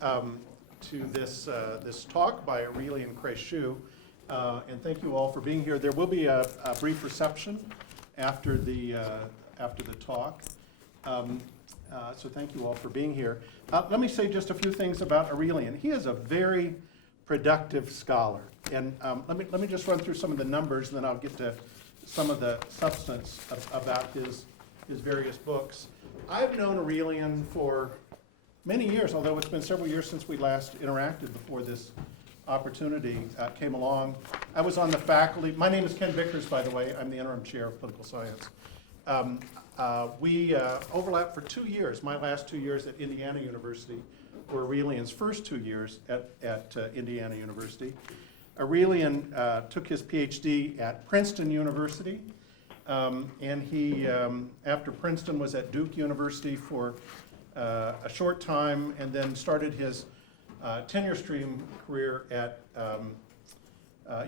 to this talk by Aurelian Craiutu, and thank you all for being here. There will be a brief reception after the talk, so thank you all for being here. Let me say just a few things about Aurelian. He is a very productive scholar, and let me just run through some of the numbers, and then I'll get to some of the substance about his various books. I've known Aurelian for many years, although it's been several years since we last interacted before this opportunity came along. I was on the faculty. My name is Ken Vickers, by the way. I'm the interim chair of political science. We overlapped for 2 years. My last 2 years at Indiana University were Aurelian's first 2 years at Indiana University. Aurelian took his PhD at Princeton University, and he, after Princeton, was at Duke University for a short time, and then started his tenure stream career at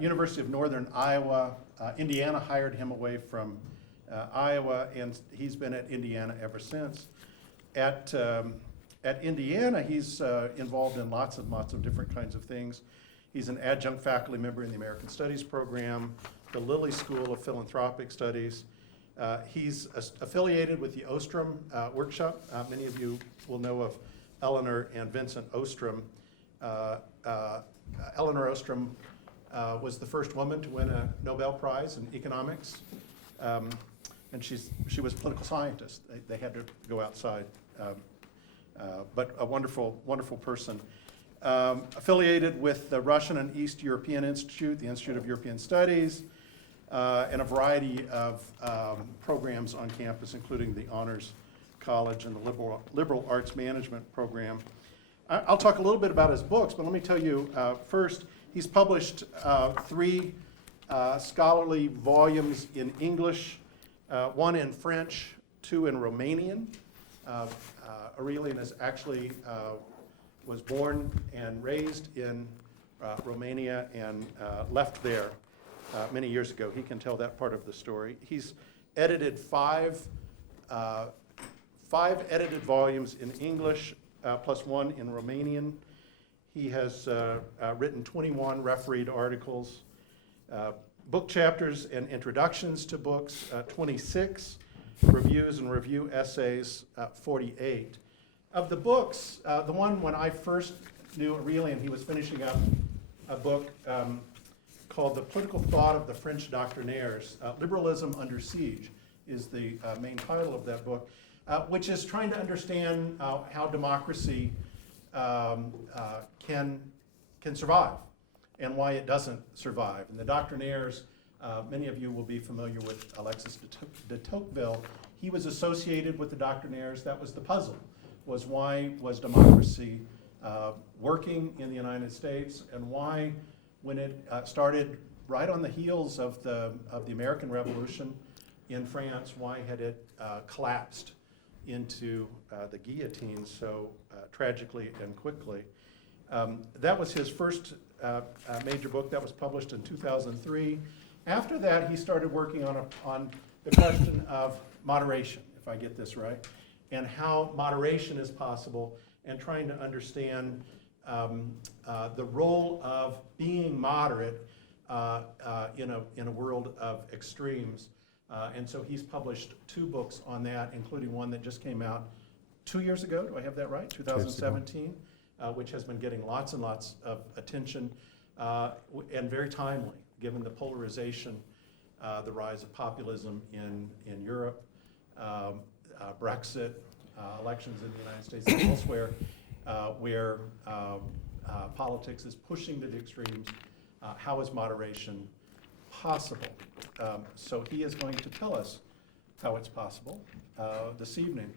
University of Northern Iowa. Indiana hired him away from Iowa, and he's been at Indiana ever since. At Indiana, he's involved in lots of different kinds of things. He's an adjunct faculty member in the American Studies program, the Lilly School of Philanthropic Studies. He's affiliated with the Ostrom workshop. Many of you will know of Eleanor and Vincent Ostrom. Eleanor Ostrom was the first woman to win a Nobel Prize in economics, and she was a political scientist. They had to go outside, but a wonderful, wonderful person. Affiliated with the Russian and East European Institute, the Institute of European Studies, and a variety of programs on campus, including the Honors College and the Liberal Arts Management program. I'll talk a little bit about his books, but let me tell you first, he's published 3 scholarly volumes in English, 1 in French, 2 in Romanian. Aurelian is actually was born and raised in Romania and left there many years ago. He can tell that part of the story. He's edited 5 edited volumes in English, plus 1 in Romanian. He has written 21 refereed articles, book chapters and introductions to books, 26, reviews and review essays, 48. Of the books, the one when I first knew Aurelian, he was finishing up a book called The Political Thought of the French Doctrinaires. Liberalism Under Siege is the main title of that book, which is trying to understand how democracy can survive and why it doesn't survive. And the Doctrinaires, many of you will be familiar with Alexis de Tocqueville. He was associated with the Doctrinaires. That was the puzzle, was why was democracy working in the United States, and why, when it started right on the heels of the American Revolution in France, why had it collapsed into the guillotine so tragically and quickly. That was his first major book. That was published in 2003. After that, he started working on the question of moderation, if I get this right, and how moderation is possible, and trying to understand the role of being moderate in a world of extremes. And so he's published 2 books on that, including one that just came out 2 years ago. Do I have that right? 2017, which has been getting lots and lots of attention and very timely, given the polarization, the rise of populism in Europe, Brexit, elections in the United States and elsewhere, where politics is pushing to the extremes. How is moderation possible? So he is going to tell us how it's possible this evening.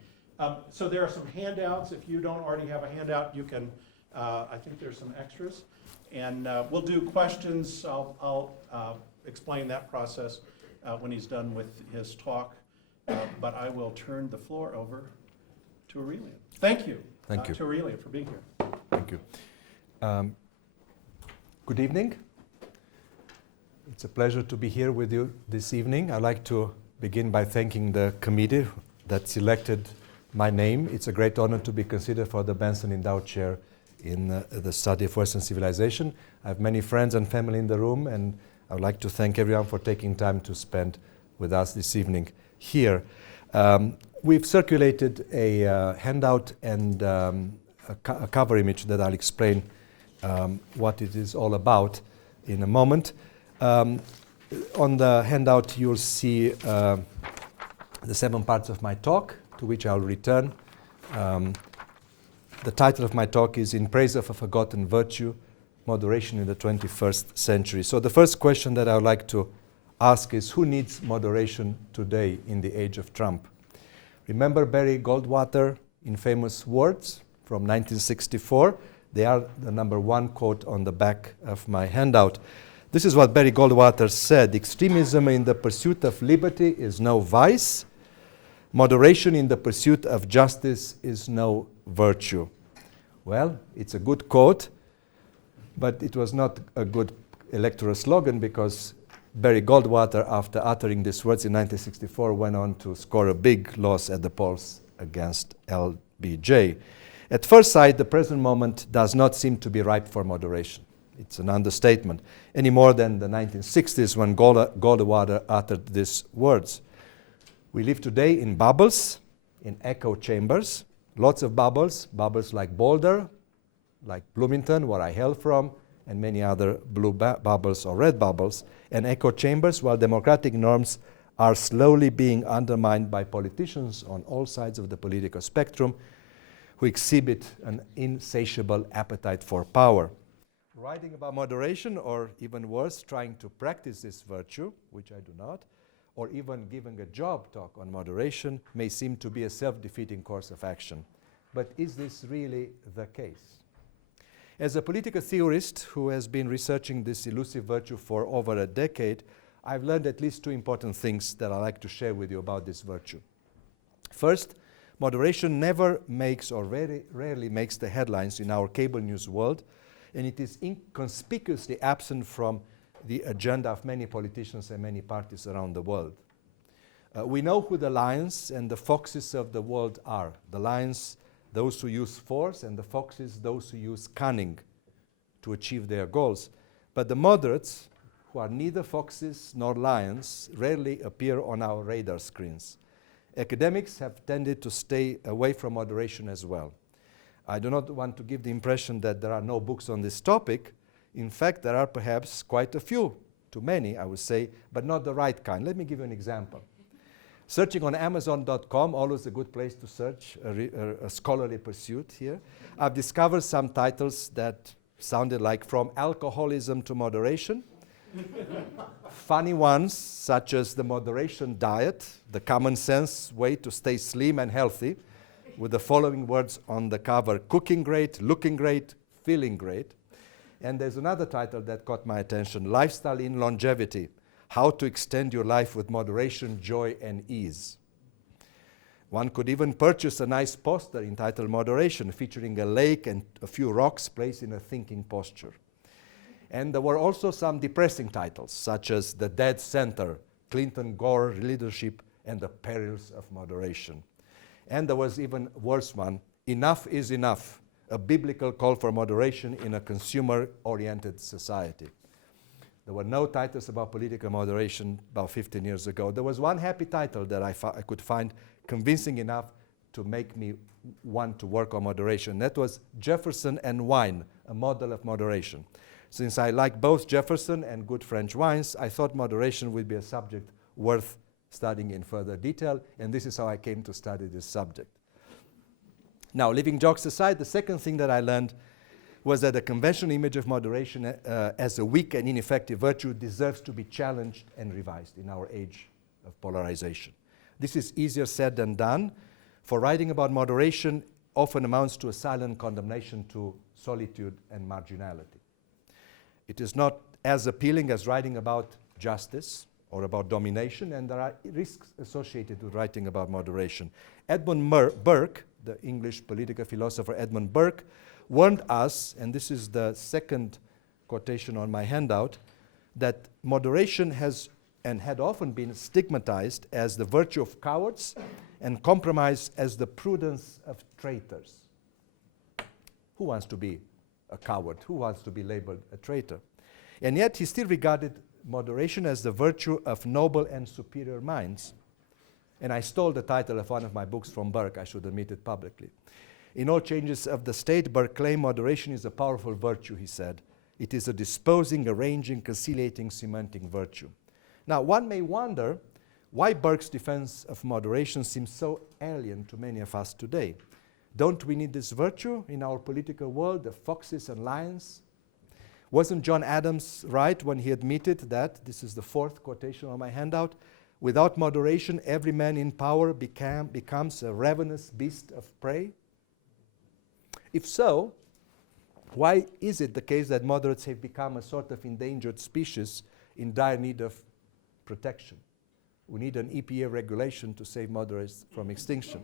So there are some handouts. If you don't already have a handout, you can, I think there's some extras. And we'll do questions. I'll explain that process when he's done with his talk. But I will turn the floor over to Aurelian. Thank you. Thank you. To Aurelian for being here. Thank you. Good evening. It's a pleasure to be here with you this evening. I'd like to begin by thanking the committee that selected my name. It's a great honor to be considered for the Benson Endowed Chair in the study of Western civilization. I have many friends and family in the room, and I would like to thank everyone for taking time to spend with us this evening here. We've circulated a handout and a cover image that I'll explain what it is all about in a moment. On the handout you'll see the 7 parts of my talk, to which I'll return. The title of my talk is In Praise of a Forgotten Virtue, Moderation in the 21st Century. So the first question that I would like to ask is, who needs moderation today in the age of Trump? Remember Barry Goldwater's infamous words from 1964? They are the #1 quote on the back of my handout. This is what Barry Goldwater said: extremism in the pursuit of liberty is no vice. Moderation in the pursuit of justice is no virtue. Well, it's a good quote, but it was not a good electoral slogan, because Barry Goldwater, after uttering these words in 1964, went on to score a big loss at the polls against LBJ. At first sight, the present moment does not seem to be ripe for moderation. It's an understatement, any more than the 1960s when Goldwater uttered these words. We live today in bubbles, in echo chambers, lots of bubbles like Boulder, like Bloomington, where I hail from, and many other blue bubbles or red bubbles, and echo chambers, while democratic norms are slowly being undermined by politicians on all sides of the political spectrum who exhibit an insatiable appetite for power. Writing about moderation, or even worse, trying to practice this virtue, which I do not, or even giving a job talk on moderation, may seem to be a self-defeating course of action. But is this really the case? As a political theorist who has been researching this elusive virtue for over a decade, I've learned at least 2 important things that I'd like to share with you about this virtue. First, moderation never makes, or very rarely makes, the headlines in our cable news world, and it is inconspicuously absent from the agenda of many politicians and many parties around the world. We know who the lions and the foxes of the world are. The lions, those who use force, and the foxes, those who use cunning to achieve their goals. But the moderates, who are neither foxes nor lions, rarely appear on our radar screens. Academics have tended to stay away from moderation as well. I do not want to give the impression that there are no books on this topic. In fact, there are perhaps quite a few, too many, I would say, but not the right kind. Let me give you an example. Searching on Amazon.com, always a good place to search a scholarly pursuit here. I've discovered some titles that sounded like From Alcoholism to Moderation. Funny ones, such as The Moderation Diet, the common sense way to stay slim and healthy, with the following words on the cover: cooking great, looking great, feeling great. And there's another title that caught my attention: Lifestyle in Longevity, How to Extend Your Life with Moderation, Joy, and Ease. One could even purchase a nice poster entitled Moderation, featuring a lake and a few rocks placed in a thinking posture. And there were also some depressing titles, such as The Dead Center, Clinton-Gore Leadership, and the Perils of Moderation. And there was even a worse one: Enough is Enough, a biblical call for moderation in a consumer-oriented society. There were no titles about political moderation about 15 years ago. There was one happy title that I could find convincing enough to make me want to work on moderation. That was Jefferson and Wine, a model of moderation. Since I like both Jefferson and good French wines, I thought moderation would be a subject worth studying in further detail, and this is how I came to study this subject. Now, leaving jokes aside, the second thing that I learned was that the conventional image of moderation as a weak and ineffective virtue deserves to be challenged and revised in our age of polarization. This is easier said than done, for writing about moderation often amounts to a silent condemnation to solitude and marginality. It is not as appealing as writing about justice or about domination, and there are risks associated with writing about moderation. Edmund Burke, the English political philosopher Edmund Burke, warned us, and this is the second quotation on my handout, that moderation has and had often been stigmatized as the virtue of cowards and compromise as the prudence of traitors. Who wants to be a coward? Who wants to be labeled a traitor? And yet he still regarded moderation as the virtue of noble and superior minds. And I stole the title of one of my books from Burke, I should admit it publicly. In all changes of the state, Burke claimed moderation is a powerful virtue, he said. It is a disposing, arranging, conciliating, cementing virtue. Now, one may wonder why Burke's defense of moderation seems so alien to many of us today. Don't we need this virtue in our political world, the foxes and lions? Wasn't John Adams right when he admitted that, this is the fourth quotation on my handout, without moderation, every man in power becomes a ravenous beast of prey? If so, why is it the case that moderates have become a sort of endangered species in dire need of protection? We need an EPA regulation to save moderates from extinction.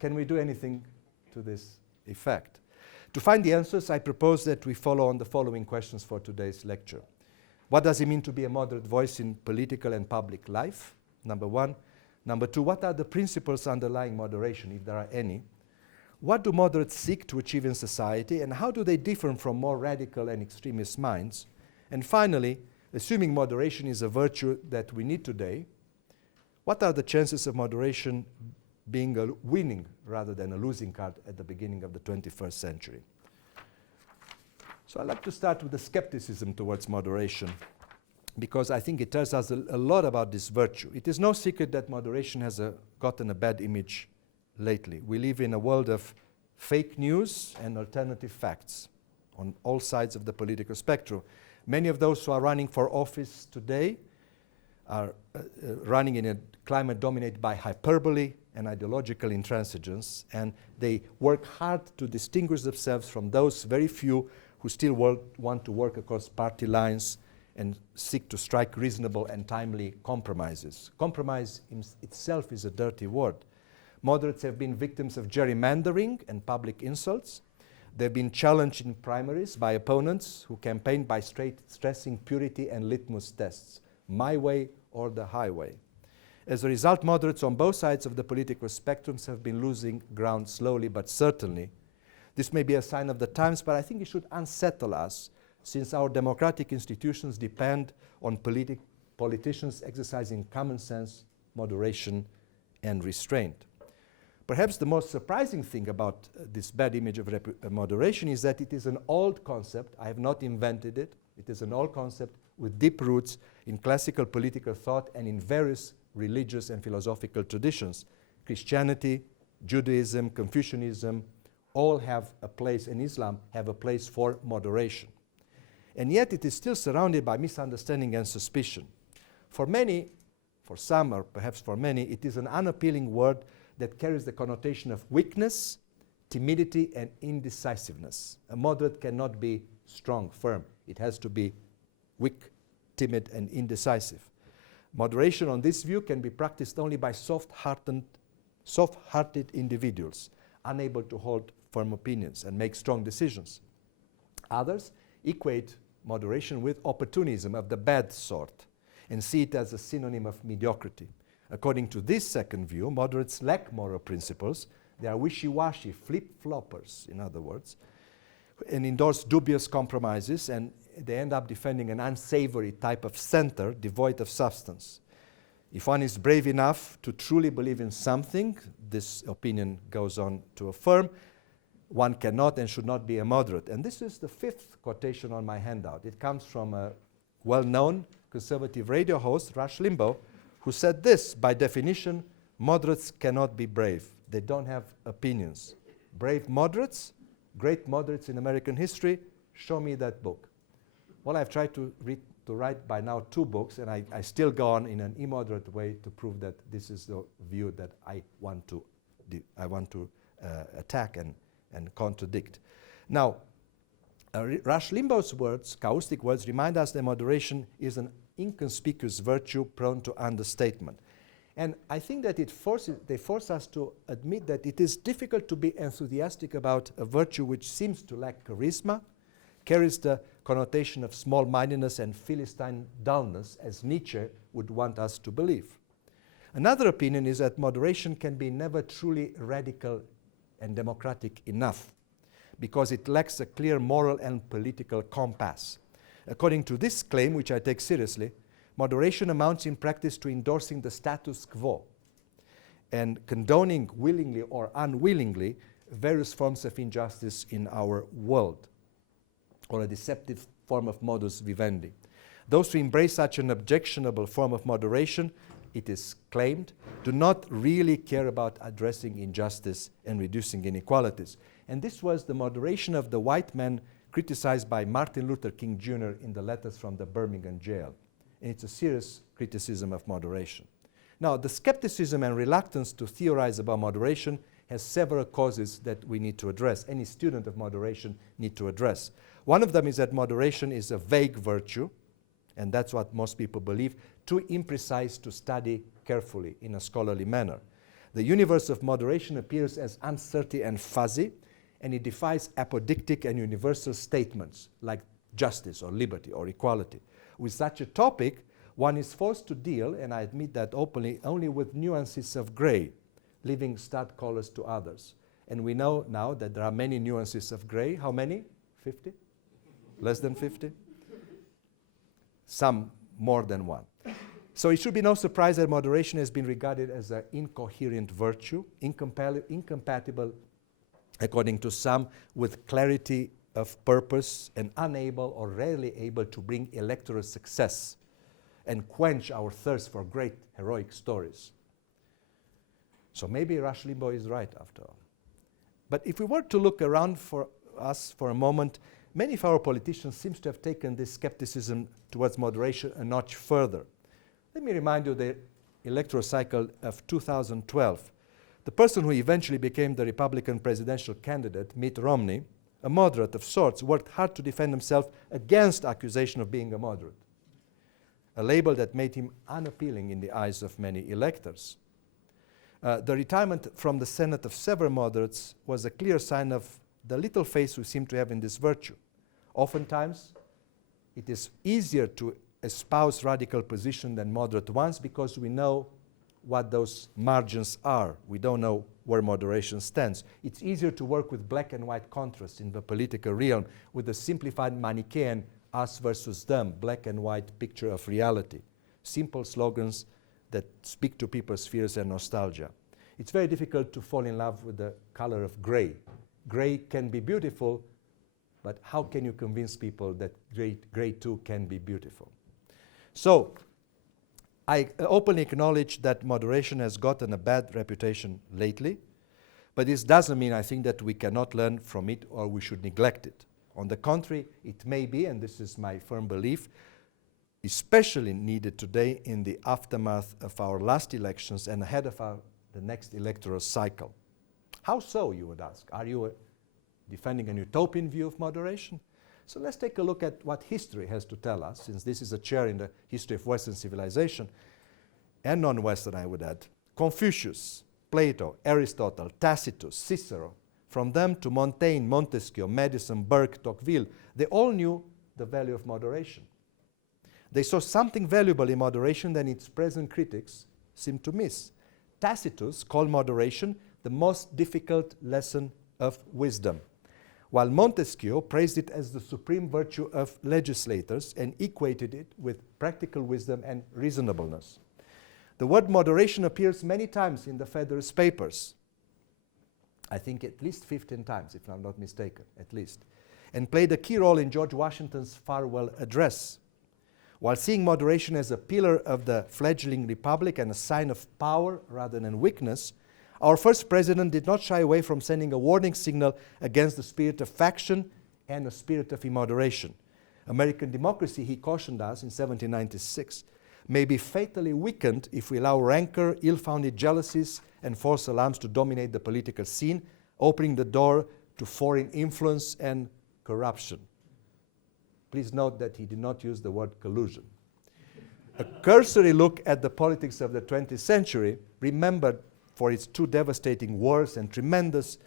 Can we do anything to this effect? To find the answers, I propose that we follow on the following questions for today's lecture. What does it mean to be a moderate voice in political and public life? Number one. Number two, what are the principles underlying moderation, if there are any? What do moderates seek to achieve in society, and how do they differ from more radical and extremist minds? And finally, assuming moderation is a virtue that we need today, what are the chances of moderation being a winning rather than a losing card at the beginning of the 21st century? So I'd like to start with the skepticism towards moderation, because I think it tells us a lot about this virtue. It is no secret that moderation has gotten a bad image lately. We live in a world of fake news and alternative facts on all sides of the political spectrum. Many of those who are running for office today are running in a climate dominated by hyperbole and ideological intransigence, and they work hard to distinguish themselves from those very few who still want to work across party lines and seek to strike reasonable and timely compromises. Compromise itself is a dirty word. Moderates have been victims of gerrymandering and public insults. They've been challenged in primaries by opponents who campaigned by stressing purity and litmus tests, my way or the highway. As a result, moderates on both sides of the political spectrums have been losing ground slowly but certainly. This may be a sign of the times, but I think it should unsettle us, since our democratic institutions depend on politicians exercising common sense, moderation, and restraint. Perhaps the most surprising thing about this bad image of moderation is that it is an old concept. I have not invented it. It is an old concept with deep roots in classical political thought and in various religious and philosophical traditions. Christianity, Judaism, Confucianism all have a place, and Islam have a place for moderation. And yet it is still surrounded by misunderstanding and suspicion. For many, for some, or perhaps for many, it is an unappealing word that carries the connotation of weakness, timidity, and indecisiveness. A moderate cannot be strong, firm. It has to be weak, timid, and indecisive. Moderation on this view can be practiced only by soft-hearted individuals, unable to hold firm opinions and make strong decisions. Others equate moderation with opportunism of the bad sort and see it as a synonym of mediocrity. According to this second view, moderates lack moral principles. They are wishy-washy, flip-floppers, in other words, and endorse dubious compromises, and they end up defending an unsavory type of center devoid of substance. If one is brave enough to truly believe in something, this opinion goes on to affirm, one cannot and should not be a moderate. And this is the fifth quotation on my handout. It comes from a well-known conservative radio host, Rush Limbaugh, who said this: by definition, moderates cannot be brave. They don't have opinions. Brave moderates, great moderates in American history, show me that book. Well, I've tried to write by now 2 books, and I still go on in an immoderate way to prove that this is the view that I want to attack and contradict. Now, Rush Limbaugh's words, caustic words, remind us that moderation is an inconspicuous virtue prone to understatement. And I think that they force us to admit that it is difficult to be enthusiastic about a virtue which seems to lack charisma, carries the connotation of small-mindedness and Philistine dullness, as Nietzsche would want us to believe. Another opinion is that moderation can be never truly radical and democratic enough. because it lacks a clear moral and political compass. According to this claim, which I take seriously, moderation amounts in practice to endorsing the status quo and condoning willingly or unwillingly various forms of injustice in our world, or a deceptive form of modus vivendi. Those who embrace such an objectionable form of moderation, it is claimed, do not really care about addressing injustice and reducing inequalities. And this was the moderation of the white man criticized by Martin Luther King Jr. in the letters from the Birmingham jail. And it's a serious criticism of moderation. Now, the skepticism and reluctance to theorize about moderation has several causes that we need to address. Any student of moderation need to address. One of them is that moderation is a vague virtue, and that's what most people believe, too imprecise to study carefully in a scholarly manner. The universe of moderation appears as uncertain and fuzzy, and it defies apodictic and universal statements like justice or liberty or equality. With such a topic, one is forced to deal, and I admit that openly, only with nuances of gray, leaving stud colors to others. And we know now that there are many nuances of gray. How many? 50? Less than 50? Some more than one. So it should be no surprise that moderation has been regarded as an incoherent virtue, incompatible, according to some, with clarity of purpose and unable or rarely able to bring electoral success and quench our thirst for great heroic stories. So maybe Rush Limbaugh is right after all. But if we were to look around for us for a moment, many of our politicians seem to have taken this skepticism towards moderation a notch further. Let me remind you the electoral cycle of 2012. The person who eventually became the Republican presidential candidate, Mitt Romney, a moderate of sorts, worked hard to defend himself against accusation of being a moderate, a label that made him unappealing in the eyes of many electors. The retirement from the Senate of several moderates was a clear sign of the little faith we seem to have in this virtue. Oftentimes, it is easier to espouse radical position than moderate ones because we know what those margins are. We don't know where moderation stands. It's easier to work with black and white contrasts in the political realm with a simplified Manichaean us versus them, black and white picture of reality. Simple slogans that speak to people's fears and nostalgia. It's very difficult to fall in love with the color of gray. Gray can be beautiful, but how can you convince people that gray too can be beautiful? So, I openly acknowledge that moderation has gotten a bad reputation lately, but this doesn't mean I think that we cannot learn from it or we should neglect it. On the contrary, it may be, and this is my firm belief, especially needed today in the aftermath of our last elections and ahead of the next electoral cycle. How so, you would ask? Are you defending a utopian view of moderation? So let's take a look at what history has to tell us, since this is a chair in the history of Western civilization, and non-Western, I would add. Confucius, Plato, Aristotle, Tacitus, Cicero, from them to Montaigne, Montesquieu, Madison, Burke, Tocqueville, they all knew the value of moderation. They saw something valuable in moderation that its present critics seem to miss. Tacitus called moderation the most difficult lesson of wisdom, while Montesquieu praised it as the supreme virtue of legislators and equated it with practical wisdom and reasonableness. The word moderation appears many times in the Federalist Papers. I think at least 15 times, if I'm not mistaken, at least, and played a key role in George Washington's farewell address. While seeing moderation as a pillar of the fledgling republic and a sign of power rather than weakness, our first president did not shy away from sending a warning signal against the spirit of faction and a spirit of immoderation. American democracy, he cautioned us in 1796, may be fatally weakened if we allow rancor, ill-founded jealousies, and false alarms to dominate the political scene, opening the door to foreign influence and corruption. Please note that he did not use the word collusion. A cursory look at the politics of the 20th century, remembered for its two devastating wars and tremendous,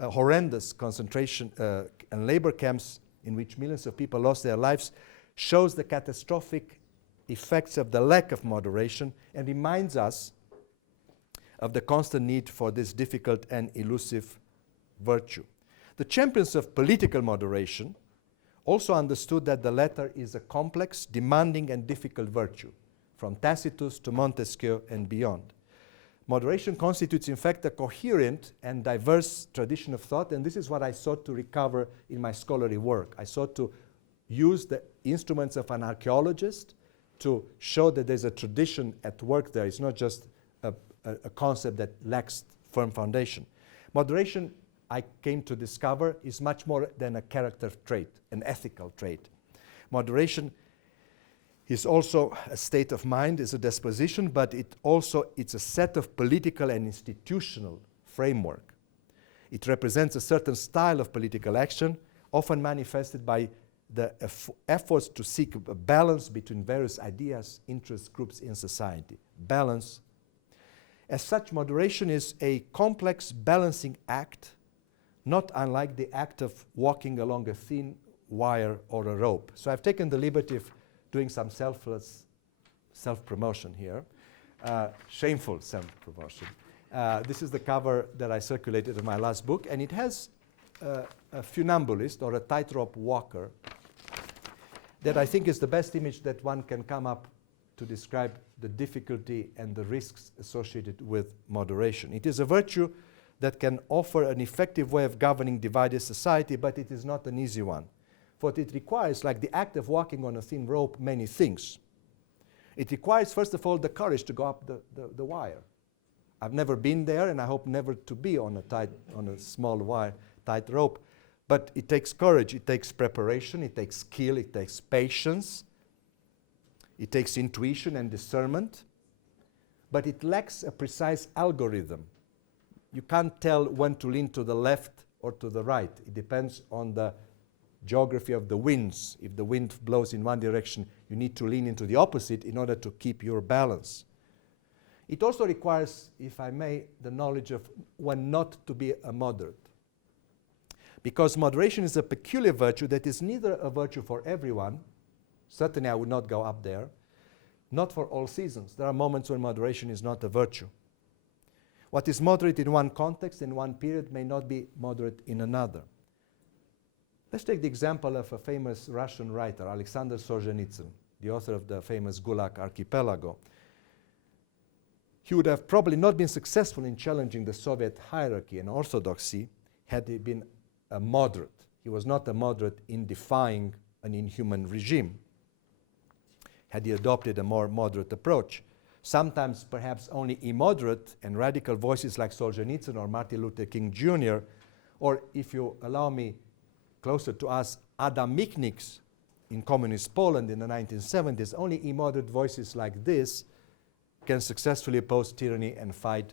horrendous concentration and labor camps in which millions of people lost their lives, shows the catastrophic effects of the lack of moderation and reminds us of the constant need for this difficult and elusive virtue. The champions of political moderation also understood that the latter is a complex, demanding, and difficult virtue, from Tacitus to Montesquieu and beyond. Moderation constitutes, in fact, a coherent and diverse tradition of thought, and this is what I sought to recover in my scholarly work. I sought to use the instruments of an archaeologist to show that there's a tradition at work there. It's not just a concept that lacks firm foundation. Moderation, I came to discover, is much more than a character trait, an ethical trait. Moderation is also a state of mind, is a disposition, but it's a set of political and institutional framework. It represents a certain style of political action, often manifested by the efforts to seek a balance between various ideas, interest groups in society. Balance. As such, moderation is a complex balancing act, not unlike the act of walking along a thin wire or a rope. So I've taken the liberty of doing some selfless self-promotion here, shameful self-promotion. This is the cover that I circulated in my last book, and it has a funambulist or a tightrope walker that I think is the best image that one can come up to describe the difficulty and the risks associated with moderation. It is a virtue that can offer an effective way of governing divided society, but it is not an easy one. For it requires, like the act of walking on a thin rope, many things. It requires, first of all, the courage to go up the wire. I've never been there, and I hope never to be on a small wire, tight rope. But it takes courage, it takes preparation, it takes skill, it takes patience, it takes intuition and discernment, but it lacks a precise algorithm. You can't tell when to lean to the left or to the right. It depends on the geography of the winds. If the wind blows in one direction, you need to lean into the opposite in order to keep your balance. It also requires, if I may, the knowledge of when not to be a moderate. Because moderation is a peculiar virtue that is neither a virtue for everyone, certainly I would not go up there, not for all seasons. There are moments when moderation is not a virtue. What is moderate in one context, in one period, may not be moderate in another. Let's take the example of a famous Russian writer, Alexander Solzhenitsyn, the author of the famous Gulag Archipelago. He would have probably not been successful in challenging the Soviet hierarchy and orthodoxy had he been a moderate. He was not a moderate in defying an inhuman regime. Had he adopted a more moderate approach, sometimes perhaps only immoderate and radical voices like Solzhenitsyn or Martin Luther King Jr., or if you allow me closer to us, Adam Michnik's in communist Poland in the 1970s, only immoderate voices like this can successfully oppose tyranny and fight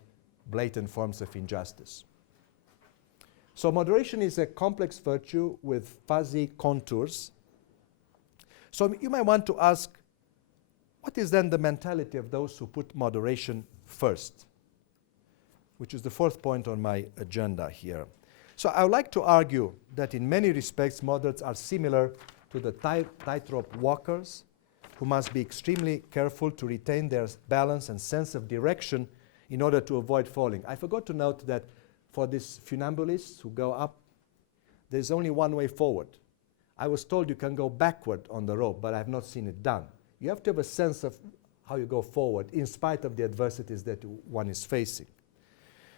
blatant forms of injustice. So moderation is a complex virtue with fuzzy contours. So you might want to ask, what is then the mentality of those who put moderation first? Which is the fourth point on my agenda here. So I would like to argue that in many respects moderates are similar to the tightrope walkers who must be extremely careful to retain their balance and sense of direction in order to avoid falling. I forgot to note that for these funambulists who go up, there's only one way forward. I was told you can go backward on the rope, but I've not seen it done. You have to have a sense of how you go forward in spite of the adversities that one is facing.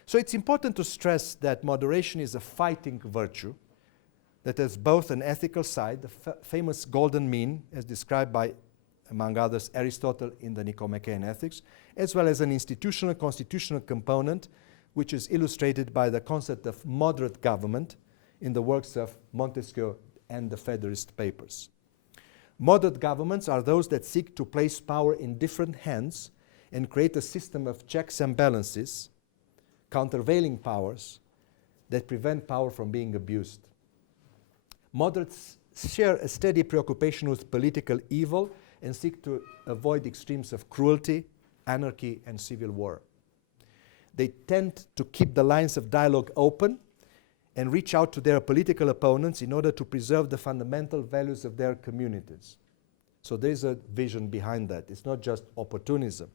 So it's important to stress that moderation is a fighting virtue that has both an ethical side, the famous golden mean, as described by, among others, Aristotle in the Nicomachean Ethics, as well as an institutional, constitutional component, which is illustrated by the concept of moderate government in the works of Montesquieu and the Federalist Papers. Moderate governments are those that seek to place power in different hands and create a system of checks and balances, countervailing powers that prevent power from being abused. Moderates share a steady preoccupation with political evil and seek to avoid extremes of cruelty, anarchy, and civil war. They tend to keep the lines of dialogue open and reach out to their political opponents in order to preserve the fundamental values of their communities. So there's a vision behind that. It's not just opportunism.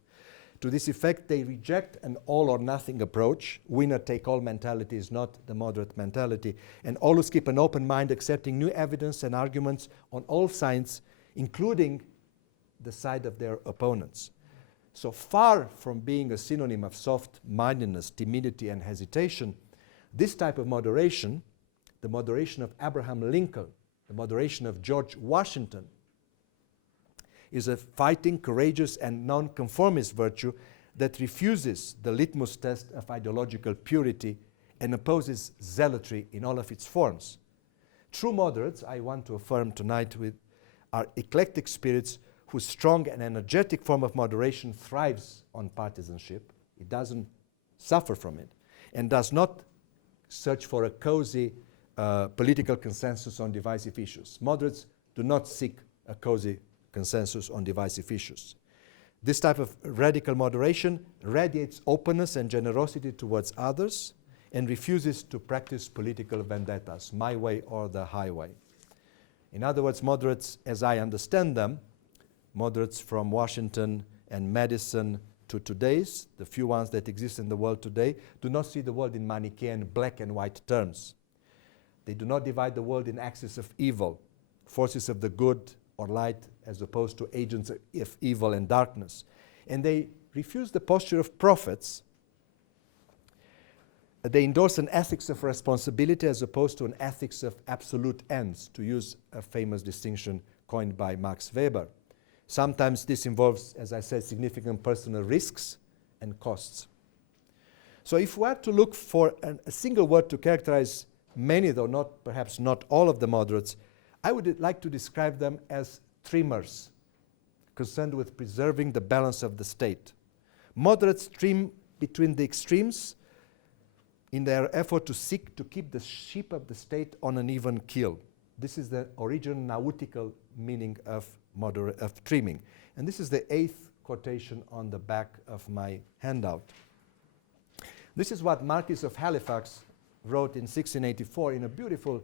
To this effect, they reject an all-or-nothing approach. Winner-take-all mentality is not the moderate mentality, and always keep an open mind, accepting new evidence and arguments on all sides, including the side of their opponents. So far from being a synonym of soft-mindedness, timidity, and hesitation, this type of moderation, the moderation of Abraham Lincoln, the moderation of George Washington, is a fighting, courageous, and nonconformist virtue that refuses the litmus test of ideological purity and opposes zealotry in all of its forms. True moderates, I want to affirm tonight, are eclectic spirits whose strong and energetic form of moderation thrives on partisanship. It doesn't suffer from it, and does not search for a cozy political consensus on divisive issues. Moderates do not seek a cozy consensus on divisive issues. This type of radical moderation radiates openness and generosity towards others and refuses to practice political vendettas, my way or the highway. In other words, moderates, as I understand them, moderates from Washington and Madison to today's, the few ones that exist in the world today, do not see the world in Manichaean black and white terms. They do not divide the world in axes of evil, forces of the good or light, as opposed to agents of evil and darkness. And they refuse the posture of prophets. They endorse an ethics of responsibility as opposed to an ethics of absolute ends, to use a famous distinction coined by Max Weber. Sometimes this involves, as I said, significant personal risks and costs. So if we are to look for a single word to characterize many, though perhaps not all of the moderates, I would like to describe them as trimmers, concerned with preserving the balance of the state. Moderates trim between the extremes in their effort to seek to keep the sheep of the state on an even keel. This is the original nautical meaning of trimming. And this is the 8th quotation on the back of my handout. This is what Marquis of Halifax wrote in 1684 in a beautiful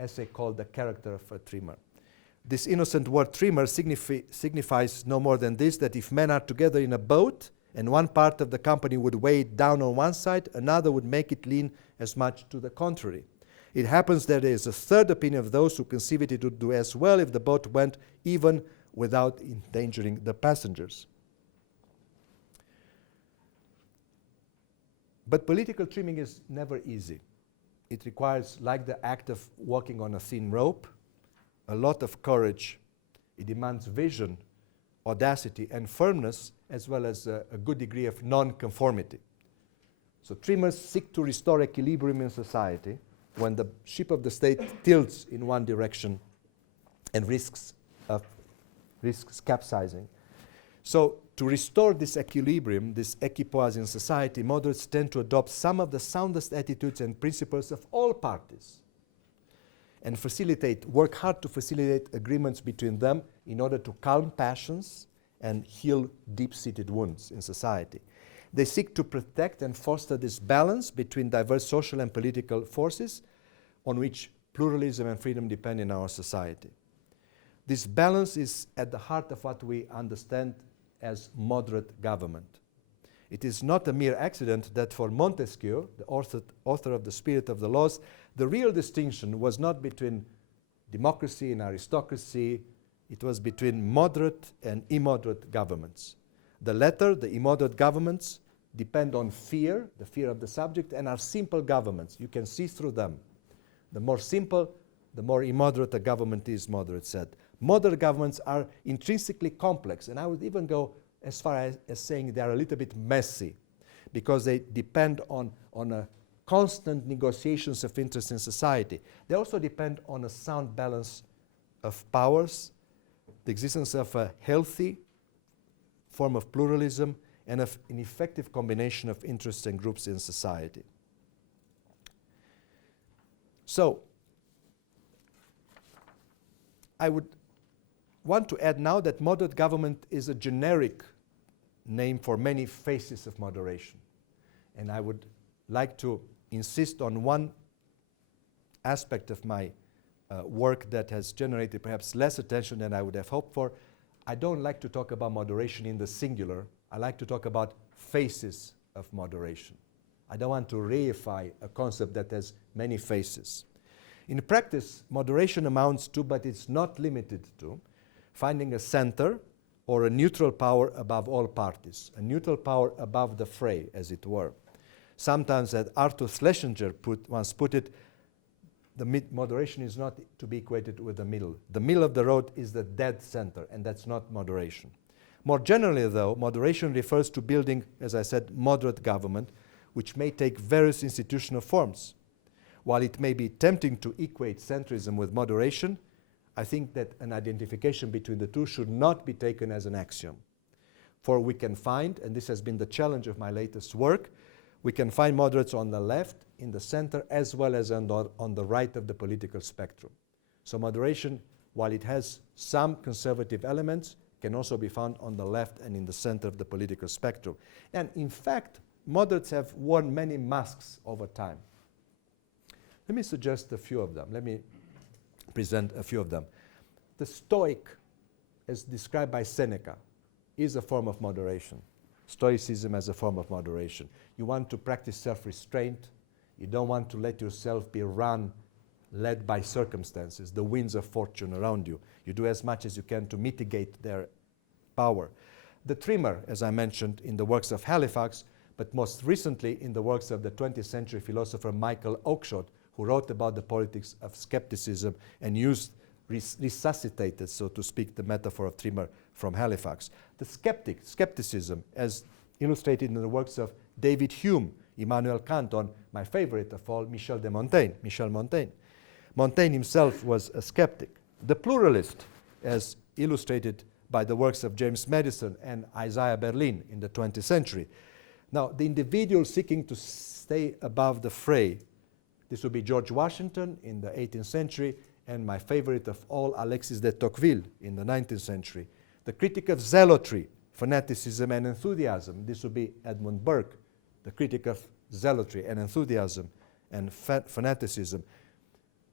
essay called The Character of a Trimmer. This innocent word trimmer signifies no more than this, that if men are together in a boat and one part of the company would weigh it down on one side, another would make it lean as much to the contrary. It happens that there is a third opinion of those who conceive it would do as well if the boat went even without endangering the passengers. But political trimming is never easy. It requires, like the act of walking on a thin rope, a lot of courage. It demands vision, audacity, and firmness, as well as a good degree of non-conformity. So trimmers seek to restore equilibrium in society when the ship of the state tilts in one direction and risks capsizing. So to restore this equilibrium, this equipoise in society, moderates tend to adopt some of the soundest attitudes and principles of all parties and work hard to facilitate agreements between them in order to calm passions and heal deep-seated wounds in society. They seek to protect and foster this balance between diverse social and political forces on which pluralism and freedom depend in our society. This balance is at the heart of what we understand as moderate government. It is not a mere accident that for Montesquieu, the author of The Spirit of the Laws, the real distinction was not between democracy and aristocracy, it was between moderate and immoderate governments. The latter, the immoderate governments, depend on fear, the fear of the subject, and are simple governments. You can see through them. The more simple, the more immoderate a government is, moderate said. Moderate governments are intrinsically complex, and I would even go as far as saying they are a little bit messy, because they depend on a constant negotiations of interest in society. They also depend on a sound balance of powers, the existence of a healthy form of pluralism, and of an effective combination of interests and groups in society. So, I would want to add now that moderate government is a generic name for many faces of moderation. And I would like to insist on one aspect of my work that has generated perhaps less attention than I would have hoped for. I don't like to talk about moderation in the singular. I like to talk about faces of moderation. I don't want to reify a concept that has many faces. In practice, moderation amounts to, but it's not limited to, finding a center or a neutral power above all parties, a neutral power above the fray, as it were. Sometimes, as Arthur Schlesinger once put it, moderation is not to be equated with the middle. The middle of the road is the dead center, and that's not moderation. More generally, though, moderation refers to building, as I said, moderate government, which may take various institutional forms. While it may be tempting to equate centrism with moderation, I think that an identification between the two should not be taken as an axiom. For we can find, and this has been the challenge of my latest work, we can find moderates on the left, in the center, as well as on the right of the political spectrum. So moderation, while it has some conservative elements, can also be found on the left and in the center of the political spectrum. And in fact, moderates have worn many masks over time. Let me suggest a few of them. Let me present a few of them. The Stoic, as described by Seneca, is a form of moderation. Stoicism as a form of moderation. You want to practice self-restraint. You don't want to let yourself be led by circumstances, the winds of fortune around you. You do as much as you can to mitigate their power. The Trimmer, as I mentioned, in the works of Halifax, but most recently in the works of the 20th century philosopher Michael Oakeshott, who wrote about the politics of skepticism and resuscitated, so to speak, the metaphor of Trimmer from Halifax. The skepticism, as illustrated in the works of David Hume, Immanuel Kant, on my favorite of all, Michel Montaigne. Montaigne himself was a skeptic. The pluralist, as illustrated by the works of James Madison and Isaiah Berlin in the 20th century. Now, the individual seeking to stay above the fray, this would be George Washington in the 18th century, and my favorite of all, Alexis de Tocqueville in the 19th century. The critic of zealotry, fanaticism, and enthusiasm, this would be Edmund Burke, the critic of zealotry and enthusiasm and fanaticism.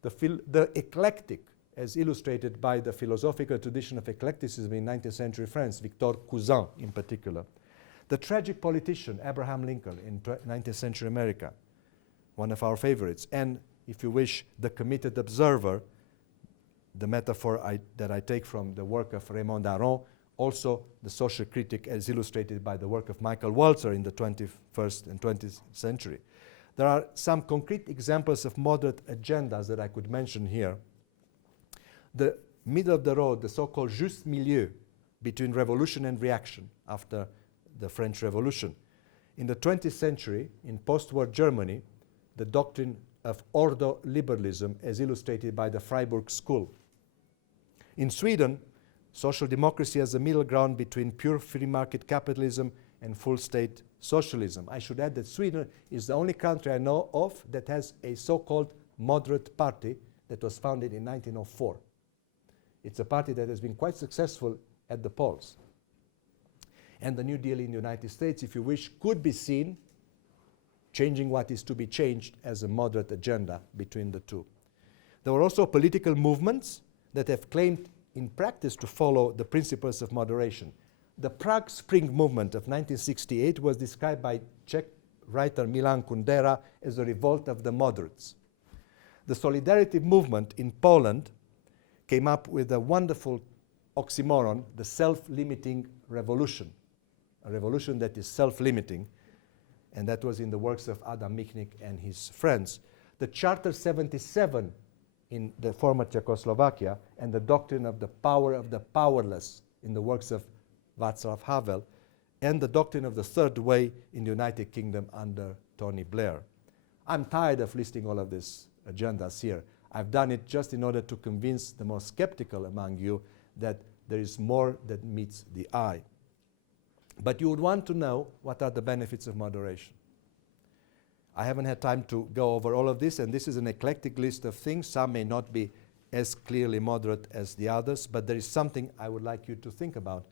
The eclectic, as illustrated by the philosophical tradition of eclecticism in 19th century France, Victor Cousin in particular. The tragic politician, Abraham Lincoln in 19th century America, one of our favorites. And, if you wish, the committed observer, the metaphor that I take from the work of Raymond Aron, also the social critic as illustrated by the work of Michael Walzer in the 21st and 20th century. There are some concrete examples of moderate agendas that I could mention here. The middle of the road, the so-called juste milieu between revolution and reaction after the French Revolution. In the 20th century, in post-war Germany, the doctrine of ordo liberalism as illustrated by the Freiburg School. In Sweden, social democracy as a middle ground between pure free market capitalism and full state socialism. I should add that Sweden is the only country I know of that has a so-called moderate party that was founded in 1904. It's a party that has been quite successful at the polls. And the New Deal in the United States, if you wish, could be seen changing what is to be changed as a moderate agenda between the two. There were also political movements that have claimed in practice to follow the principles of moderation. The Prague Spring movement of 1968 was described by Czech writer Milan Kundera as a revolt of the moderates. The Solidarity movement in Poland came up with a wonderful oxymoron, the self-limiting revolution, a revolution that is self-limiting, and that was in the works of Adam Michnik and his friends. The Charter 77 in the former Czechoslovakia, and the doctrine of the power of the powerless in the works of Václav Havel, and the doctrine of the third way in the United Kingdom under Tony Blair. I'm tired of listing all of these agendas here. I've done it just in order to convince the more skeptical among you that there is more that meets the eye. But you would want to know what are the benefits of moderation. I haven't had time to go over all of this, and this is an eclectic list of things. Some may not be as clearly moderate as the others, but there is something I would like you to think about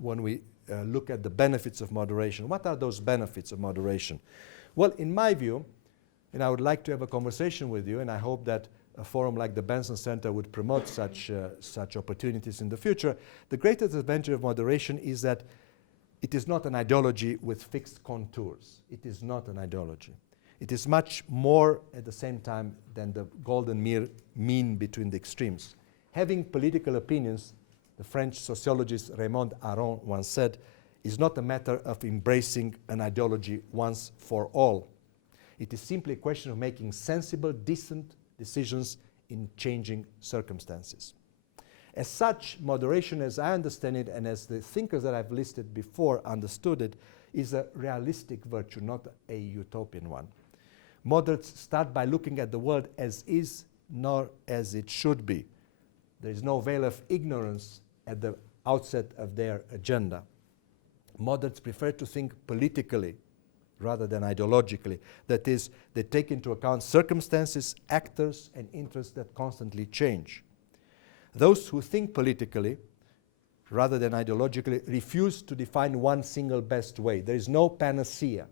when we look at the benefits of moderation. What are those benefits of moderation? Well, in my view, and I would like to have a conversation with you, and I hope that a forum like the Benson Center would promote such opportunities in the future. The greatest advantage of moderation is that it is not an ideology with fixed contours. It is not an ideology. It is much more at the same time than the golden mean between the extremes. Having political opinions, the French sociologist Raymond Aron once said, is not a matter of embracing an ideology once for all. It is simply a question of making sensible, decent decisions in changing circumstances. As such, moderation, as I understand it, and as the thinkers that I've listed before understood it, is a realistic virtue, not a utopian one. Moderates start by looking at the world as is, nor as it should be. There is no veil of ignorance at the outset of their agenda. Moderates prefer to think politically rather than ideologically. That is, they take into account circumstances, actors, and interests that constantly change. Those who think politically rather than ideologically refuse to define one single best way. There is no panacea.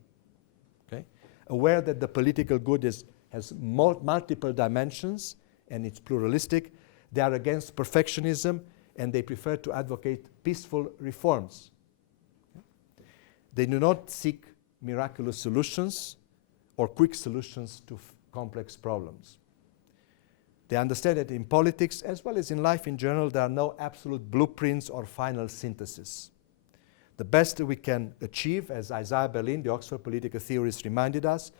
Okay? Aware that the political good has multiple dimensions and it's pluralistic, they are against perfectionism and they prefer to advocate peaceful reforms. Okay? They do not seek miraculous solutions or quick solutions to complex problems. They understand that in politics, as well as in life in general, there are no absolute blueprints or final synthesis. The best we can achieve, as Isaiah Berlin, the Oxford political theorist, reminded us,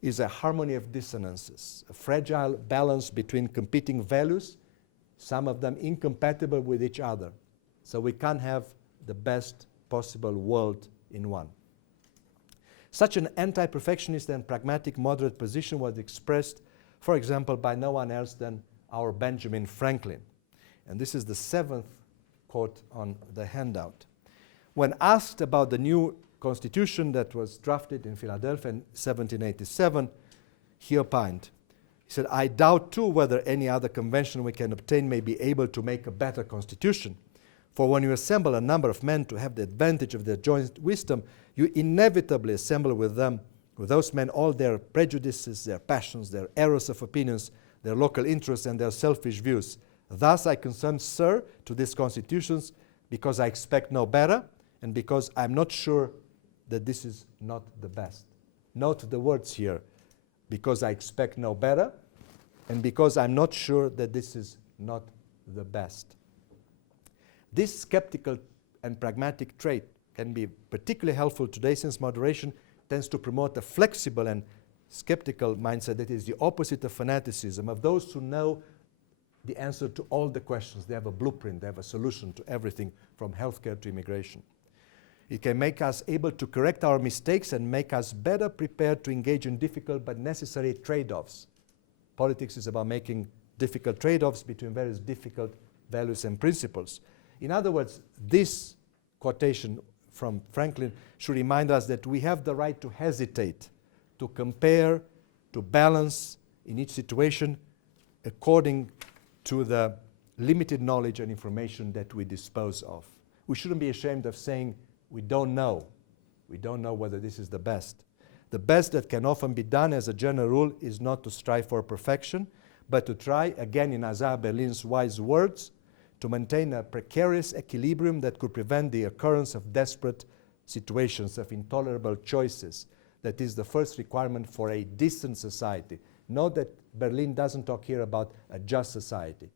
is a harmony of dissonances, a fragile balance between competing values, some of them incompatible with each other. So we can't have the best possible world in one. Such an anti-perfectionist and pragmatic moderate position was expressed, for example, by no one else than our Benjamin Franklin. And this is the 7th quote on the handout. When asked about the new constitution that was drafted in Philadelphia in 1787, he opined. He said, "I doubt too whether any other convention we can obtain may be able to make a better constitution. For when you assemble a number of men to have the advantage of their joint wisdom, you inevitably assemble with those men all their prejudices, their passions, their errors of opinions, their local interests, and their selfish views. Thus I consent, sir, to these constitutions because I expect no better and because I'm not sure that this is not the best." Note the words here, because I expect no better and because I'm not sure that this is not the best. This skeptical and pragmatic trait can be particularly helpful today since moderation tends to promote a flexible and skeptical mindset that is the opposite of fanaticism, of those who know the answer to all the questions. They have a blueprint, they have a solution to everything from healthcare to immigration. It can make us able to correct our mistakes and make us better prepared to engage in difficult but necessary trade-offs. Politics is about making difficult trade-offs between various difficult values and principles. In other words, this quotation from Franklin should remind us that we have the right to hesitate, to compare, to balance in each situation according to the limited knowledge and information that we dispose of. We shouldn't be ashamed of saying we don't know. We don't know whether this is the best. The best that can often be done as a general rule is not to strive for perfection, but to try, again in Isaiah Berlin's wise words, to maintain a precarious equilibrium that could prevent the occurrence of desperate situations, of intolerable choices. That is the first requirement for a decent society. Note that Berlin doesn't talk here about a just society.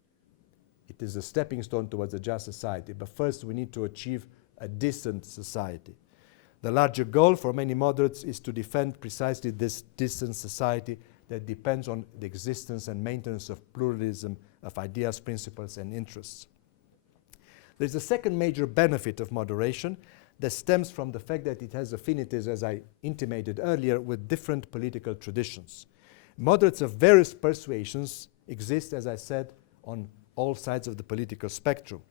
It is a stepping stone towards a just society, but first we need to achieve a decent society. The larger goal for many moderates is to defend precisely this decent society that depends on the existence and maintenance of pluralism of ideas, principles, and interests. There's a second major benefit of moderation that stems from the fact that it has affinities, as I intimated earlier, with different political traditions. Moderates of various persuasions exist, as I said, on all sides of the political spectrum.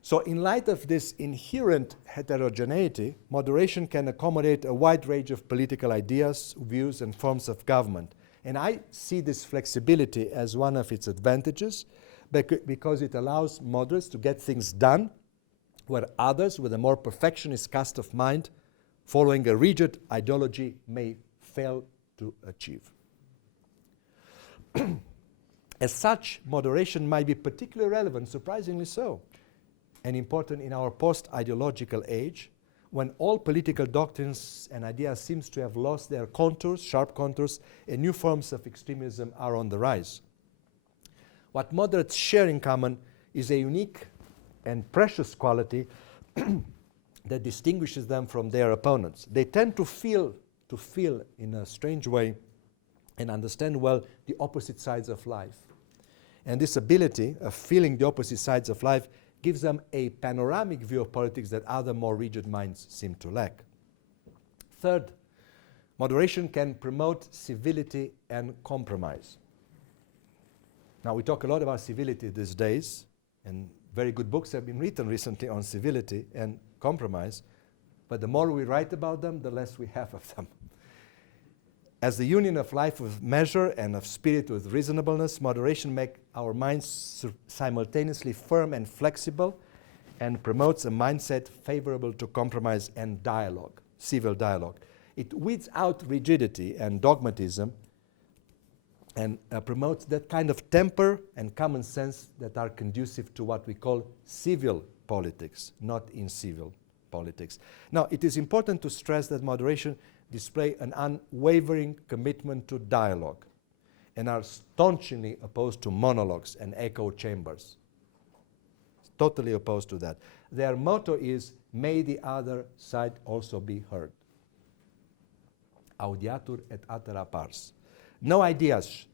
So in light of this inherent heterogeneity, moderation can accommodate a wide range of political ideas, views, and forms of government. And I see this flexibility as one of its advantages because it allows moderates to get things done where others with a more perfectionist cast of mind following a rigid ideology may fail to achieve. As such, moderation might be particularly relevant, surprisingly so, and important in our post-ideological age, when all political doctrines and ideas seems to have lost their contours, sharp contours, and new forms of extremism are on the rise. What moderates share in common is a unique and precious quality that distinguishes them from their opponents. They tend to feel in a strange way and understand well the opposite sides of life. And this ability of feeling the opposite sides of life gives them a panoramic view of politics that other more rigid minds seem to lack. Third, moderation can promote civility and compromise. Now, we talk a lot about civility these days, and very good books have been written recently on civility and compromise, but the more we write about them, the less we have of them. As the union of life with measure and of spirit with reasonableness, moderation makes our minds simultaneously firm and flexible and promotes a mindset favorable to compromise and dialogue, civil dialogue. It weeds out rigidity and dogmatism and promotes that kind of temper and common sense that are conducive to what we call civil politics, not incivil politics. Now, it is important to stress that moderation display an unwavering commitment to dialogue and are staunchly opposed to monologues and echo chambers. Totally opposed to that. Their motto is, may the other side also be heard. Audiatur et altera pars. No ideas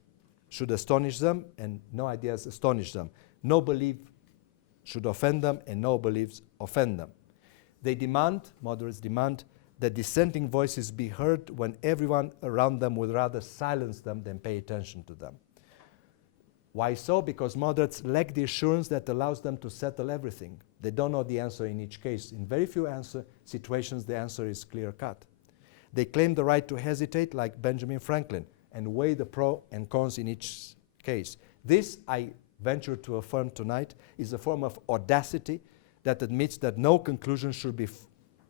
should astonish them, and no ideas astonish them. No belief should offend them, and no beliefs offend them. They demand, moderates demand, that dissenting voices be heard when everyone around them would rather silence them than pay attention to them. Why so? Because moderates lack the assurance that allows them to settle everything. They don't know the answer in each case. In very few situations, the answer is clear-cut. They claim the right to hesitate, like Benjamin Franklin, and weigh the pros and cons in each case. This, I venture to affirm tonight, is a form of audacity that admits that no conclusion should be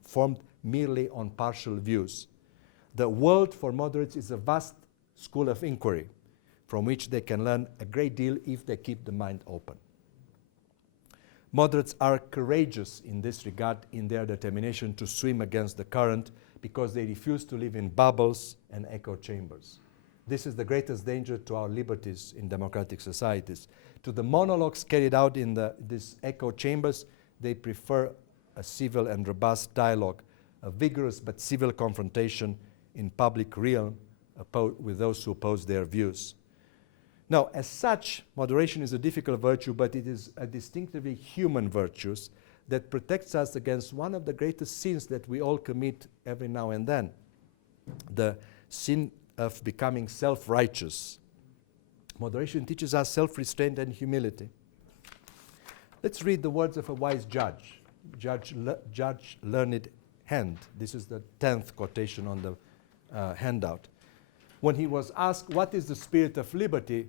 formed merely on partial views. The world for moderates is a vast school of inquiry from which they can learn a great deal if they keep the mind open. Moderates are courageous in this regard in their determination to swim against the current because they refuse to live in bubbles and echo chambers. This is the greatest danger to our liberties in democratic societies. To the monologues carried out in these echo chambers, they prefer a civil and robust dialogue, a vigorous but civil confrontation in public realm with those who oppose their views. Now, as such, moderation is a difficult virtue, but it is a distinctively human virtue that protects us against one of the greatest sins that we all commit every now and then, the sin of becoming self-righteous. Moderation teaches us self-restraint and humility. Let's read the words of a wise judge, Judge Learned Hand. This is the 10th quotation on the handout. When he was asked, what is the spirit of liberty?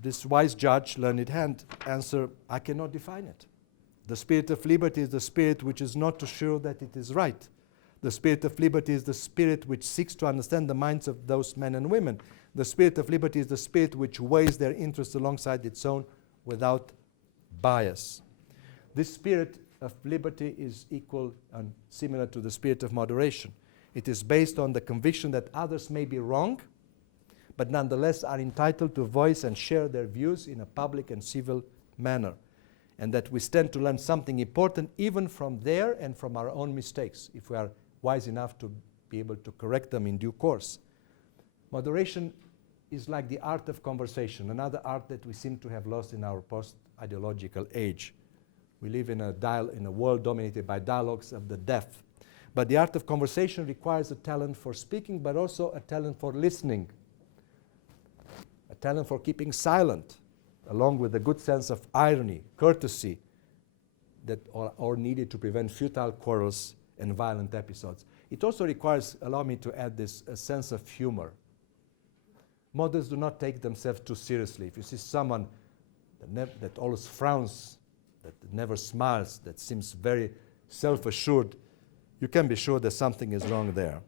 This wise judge, Learned Hand, answered, I cannot define it. The spirit of liberty is the spirit which is not too sure that it is right. The spirit of liberty is the spirit which seeks to understand the minds of those men and women. The spirit of liberty is the spirit which weighs their interests alongside its own without bias. This spirit of liberty is equal and similar to the spirit of moderation. It is based on the conviction that others may be wrong, but nonetheless are entitled to voice and share their views in a public and civil manner, and that we stand to learn something important even from their and from our own mistakes, if we are wise enough to be able to correct them in due course. Moderation is like the art of conversation, another art that we seem to have lost in our post-ideological age. We live in a world dominated by dialogues of the deaf. But the art of conversation requires a talent for speaking, but also a talent for listening, a talent for keeping silent, along with a good sense of irony, courtesy, that are needed to prevent futile quarrels and violent episodes. It also requires, allow me to add this, a sense of humor. Moderates do not take themselves too seriously. If you see someone that always frowns, that never smiles, that seems very self-assured, you can be sure that something is wrong there.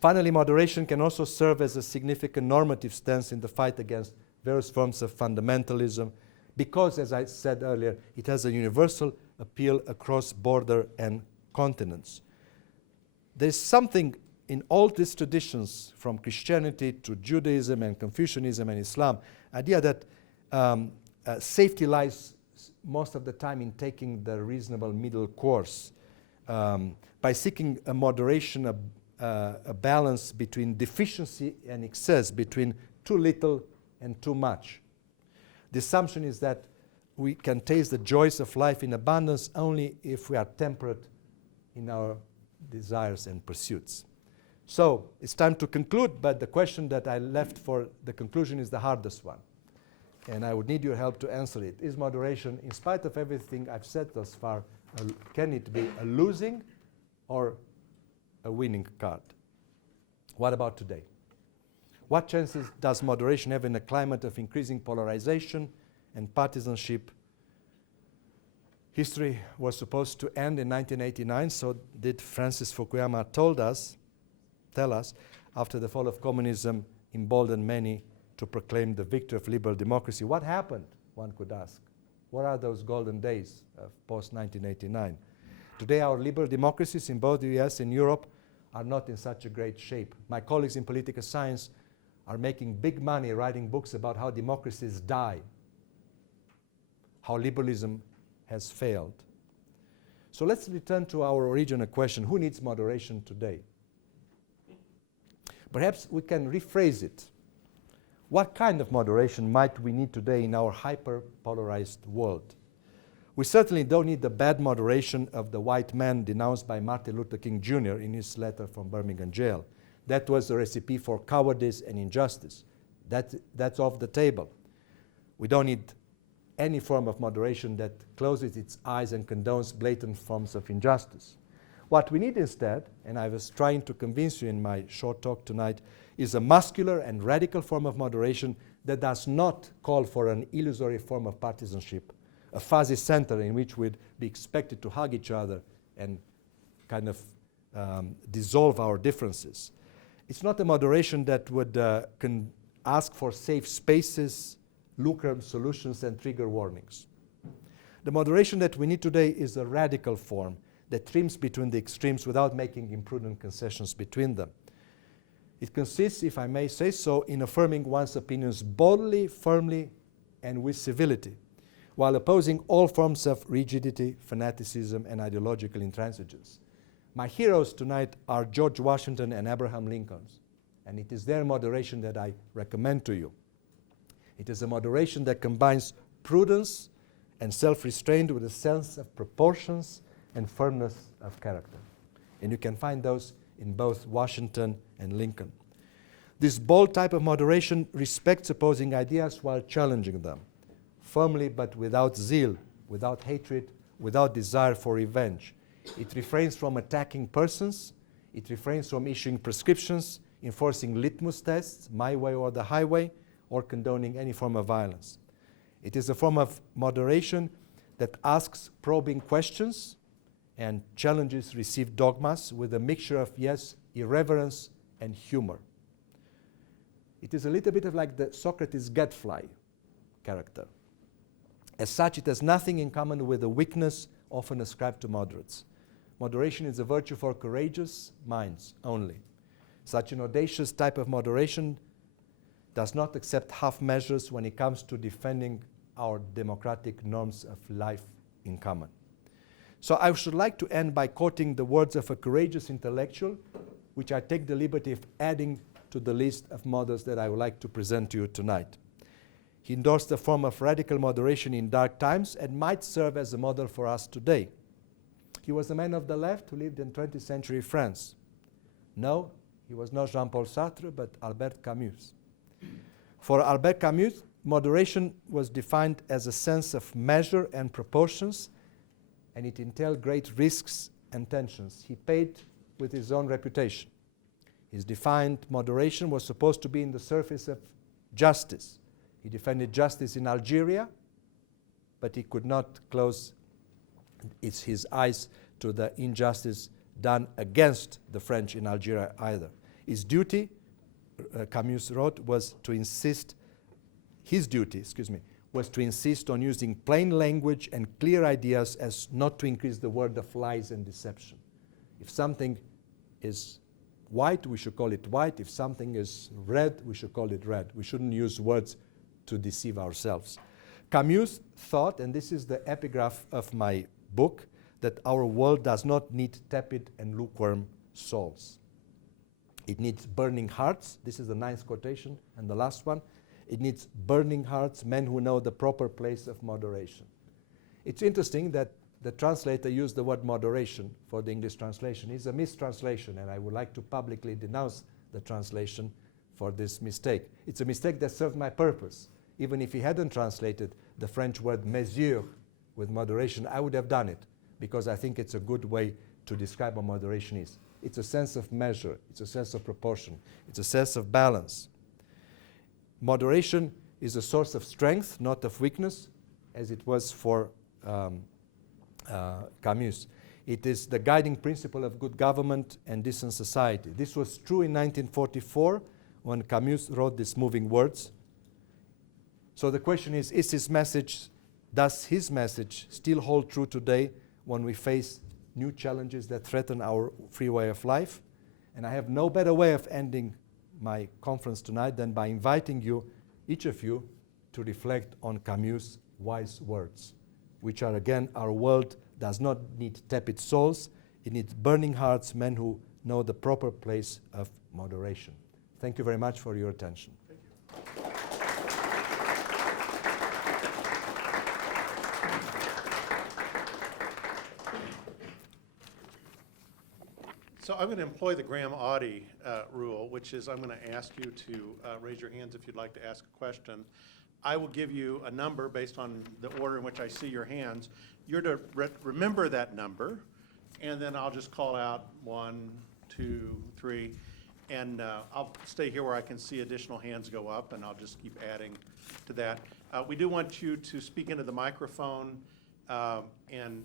Finally, moderation can also serve as a significant normative stance in the fight against various forms of fundamentalism, because, as I said earlier, it has a universal appeal across border and continents. There's something in all these traditions, from Christianity to Judaism and Confucianism and Islam, idea that safety lies most of the time in taking the reasonable middle course, by seeking a moderation, a balance between deficiency and excess, between too little and too much. The assumption is that we can taste the joys of life in abundance only if we are temperate in our desires and pursuits. So it's time to conclude, but the question that I left for the conclusion is the hardest one. And I would need your help to answer it. Is moderation, in spite of everything I've said thus far, can it be a losing or a winning card? What about today? What chances does moderation have in a climate of increasing polarization and partisanship? History was supposed to end in 1989, so did Francis Fukuyama tell us, after the fall of communism emboldened many to proclaim the victory of liberal democracy. What happened, one could ask? What are those golden days of post-1989? Today our liberal democracies in both the US and Europe are not in such a great shape. My colleagues in political science are making big money writing books about how democracies die, how liberalism has failed. So let's return to our original question: who needs moderation today? Perhaps we can rephrase it. What kind of moderation might we need today in our hyper-polarized world? We certainly don't need the bad moderation of the white man denounced by Martin Luther King Jr. in his letter from Birmingham jail. That was a recipe for cowardice and injustice. That's off the table. We don't need any form of moderation that closes its eyes and condones blatant forms of injustice. What we need instead, and I was trying to convince you in my short talk tonight, is a muscular and radical form of moderation that does not call for an illusory form of partisanship, a fuzzy center in which we'd be expected to hug each other and kind of dissolve our differences. It's not a moderation that would ask for safe spaces, lucrative solutions, and trigger warnings. The moderation that we need today is a radical form that trims between the extremes without making imprudent concessions between them. It consists, if I may say so, in affirming one's opinions boldly, firmly, and with civility, while opposing all forms of rigidity, fanaticism, and ideological intransigence. My heroes tonight are George Washington and Abraham Lincoln, and it is their moderation that I recommend to you. It is a moderation that combines prudence and self-restraint with a sense of proportions and firmness of character. And you can find those in both Washington and Lincoln. This bold type of moderation respects opposing ideas while challenging them, firmly but without zeal, without hatred, without desire for revenge. It refrains from attacking persons, it refrains from issuing prescriptions, enforcing litmus tests, my way or the highway, or condoning any form of violence. It is a form of moderation that asks probing questions and challenges received dogmas with a mixture of, yes, irreverence and humor. It is a little bit of like the Socrates gadfly character. As such, it has nothing in common with the weakness often ascribed to moderates. Moderation is a virtue for courageous minds only. Such an audacious type of moderation does not accept half measures when it comes to defending our democratic norms of life in common. So I should like to end by quoting the words of a courageous intellectual, which I take the liberty of adding to the list of models that I would like to present to you tonight. He endorsed a form of radical moderation in dark times and might serve as a model for us today. He was a man of the left who lived in 20th century France. No, he was not Jean-Paul Sartre, but Albert Camus. For Albert Camus, moderation was defined as a sense of measure and proportions, and it entailed great risks and tensions. He paid with his own reputation. His defined moderation was supposed to be in the service of justice. He defended justice in Algeria, but he could not close his eyes to the injustice done against the French in Algeria either. His duty, Camus wrote, was to insist on using plain language and clear ideas as not to increase the word of lies and deception. If something is white, we should call it white. If something is red, we should call it red. We shouldn't use words to deceive ourselves. Camus thought, and this is the epigraph of my book, that our world does not need tepid and lukewarm souls. It needs burning hearts. This is the 9th quotation, and the last one. It needs burning hearts, men who know the proper place of moderation. It's interesting that the translator used the word moderation for the English translation. It's a mistranslation, and I would like to publicly denounce the translation for this mistake. It's a mistake that served my purpose. Even if he hadn't translated the French word mesure with moderation, I would have done it, because I think it's a good way to describe what moderation is. It's a sense of measure, it's a sense of proportion, it's a sense of balance. Moderation is a source of strength, not of weakness, as it was for Camus. It is the guiding principle of good government and decent society. This was true in 1944 when Camus wrote these moving words. So the question is his message, does his message still hold true today when we face new challenges that threaten our free way of life? And I have no better way of ending my conference tonight than by inviting you, each of you, to reflect on Camus' wise words, which are, again, our world does not need tepid souls, it needs burning hearts, men who know the proper place of moderation. Thank you very much for your attention. Thank you. So I'm going to employ the Graham-Audi rule, which is I'm going to ask you to raise your hands if you'd like to ask a question. I will give you a number based on the order in which I see your hands. You're to remember that number, and then I'll just call out 1, 2, 3, and I'll stay here where I can see additional hands go up, and I'll just keep adding to that. We do want you to speak into the microphone, and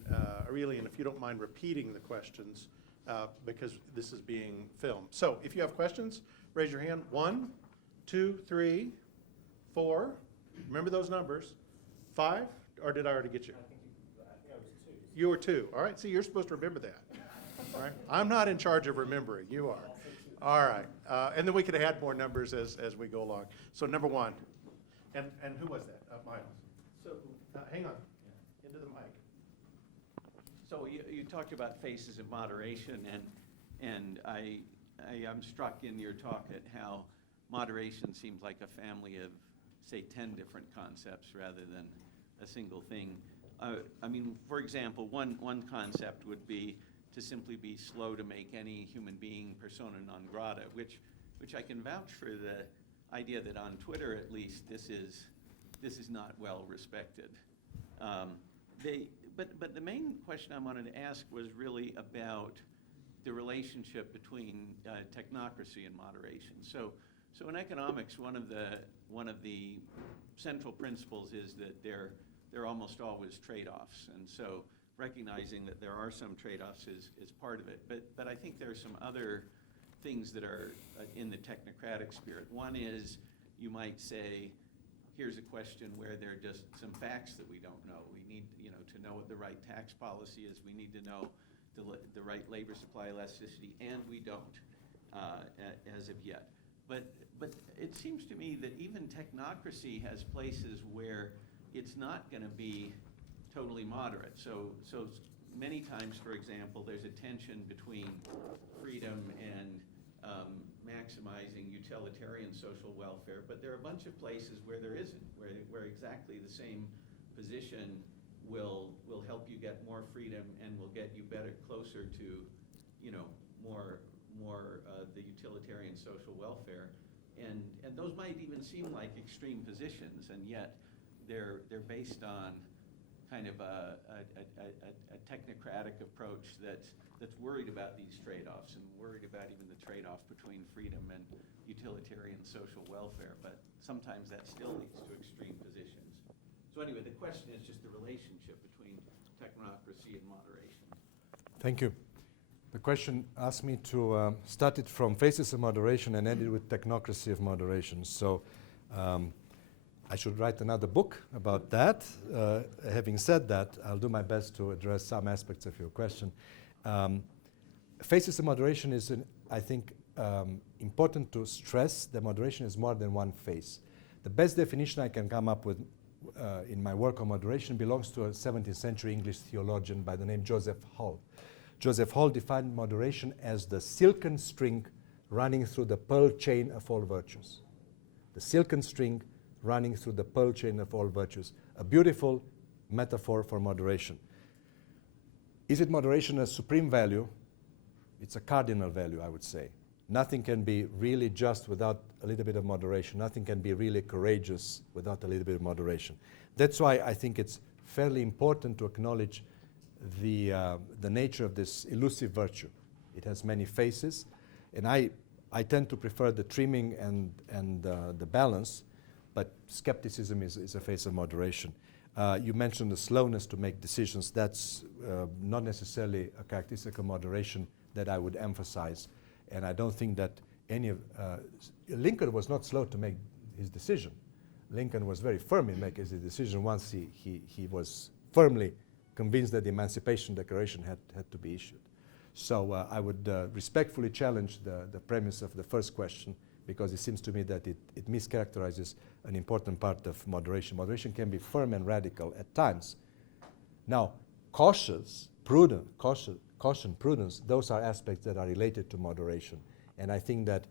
Aurelian, if you don't mind repeating the questions, because this is being filmed. So if you have questions, raise your hand. 1, 2, 3, 4. Remember those numbers. 5, or did I already get you? I think I was 2. You were 2. All right, see, you're supposed to remember that. All right, I'm not in charge of remembering, you are. All right, and then we could add more numbers as we go along. So number 1, and who was that? Miles. So, Hang on, into the mic. so you talked about faces of moderation, and I am struck in your talk at how moderation seems like a family of, say, 10 different concepts rather than a single thing. I mean, for example, one concept would be to simply be slow to make any human being persona non grata, which I can vouch for the idea that on Twitter, at least, this is not well respected. But the main question I wanted to ask was really about the relationship between technocracy and moderation. So in economics, one of the central principles is that there are almost always trade-offs, and so recognizing that there are some trade-offs is part of it. But I think there are some other things that are in the technocratic spirit. One is, you might say, here's a question where there are just some facts that we don't know. We need, to know what the right tax policy is. We need to know the right labor supply elasticity, and we don't as of yet. But it seems to me that even technocracy has places where it's not going to be totally moderate. So many times, for example, there's a tension between freedom and maximizing utilitarian social welfare, but there are a bunch of places where there isn't, where exactly the same position will help you get more freedom and will get you closer to, more the utilitarian social welfare, and those might even seem like extreme positions, and yet they're based on kind of a technocratic approach that's worried about these trade-offs and worried about even the trade-off between freedom and utilitarian social welfare, but sometimes that still leads to extreme positions. So anyway, the question is just the relationship between technocracy and moderation. Thank you. The question asked me to start it from faces of moderation and end it with technocracy of moderation. So I should write another book about that. Having said that, I'll do my best to address some aspects of your question. Phases of moderation is, I think, important to stress that moderation is more than one phase. The best definition I can come up with in my work on moderation belongs to a 17th century English theologian by the name Joseph Hall. Joseph Hall defined moderation as the silken string running through the pearl chain of all virtues. The silken string running through the pearl chain of all virtues. A beautiful metaphor for moderation. Is it moderation a supreme value? It's a cardinal value, I would say. Nothing can be really just without a little bit of moderation. Nothing can be really courageous without a little bit of moderation. That's why I think it's fairly important to acknowledge the nature of this elusive virtue. It has many faces, and I tend to prefer the trimming and the balance, but skepticism is a phase of moderation. You mentioned the slowness to make decisions. That's not necessarily a characteristic of moderation that I would emphasize. And I don't think that any of... Lincoln was not slow to make his decision. Lincoln was very firm in making his decision once he was firmly convinced that the Emancipation Declaration had to be issued. So I would respectfully challenge the premise of the first question, because it seems to me that it mischaracterizes an important part of moderation. Moderation can be firm and radical at times. Now, caution, prudence, those are aspects that are related to moderation. And I think that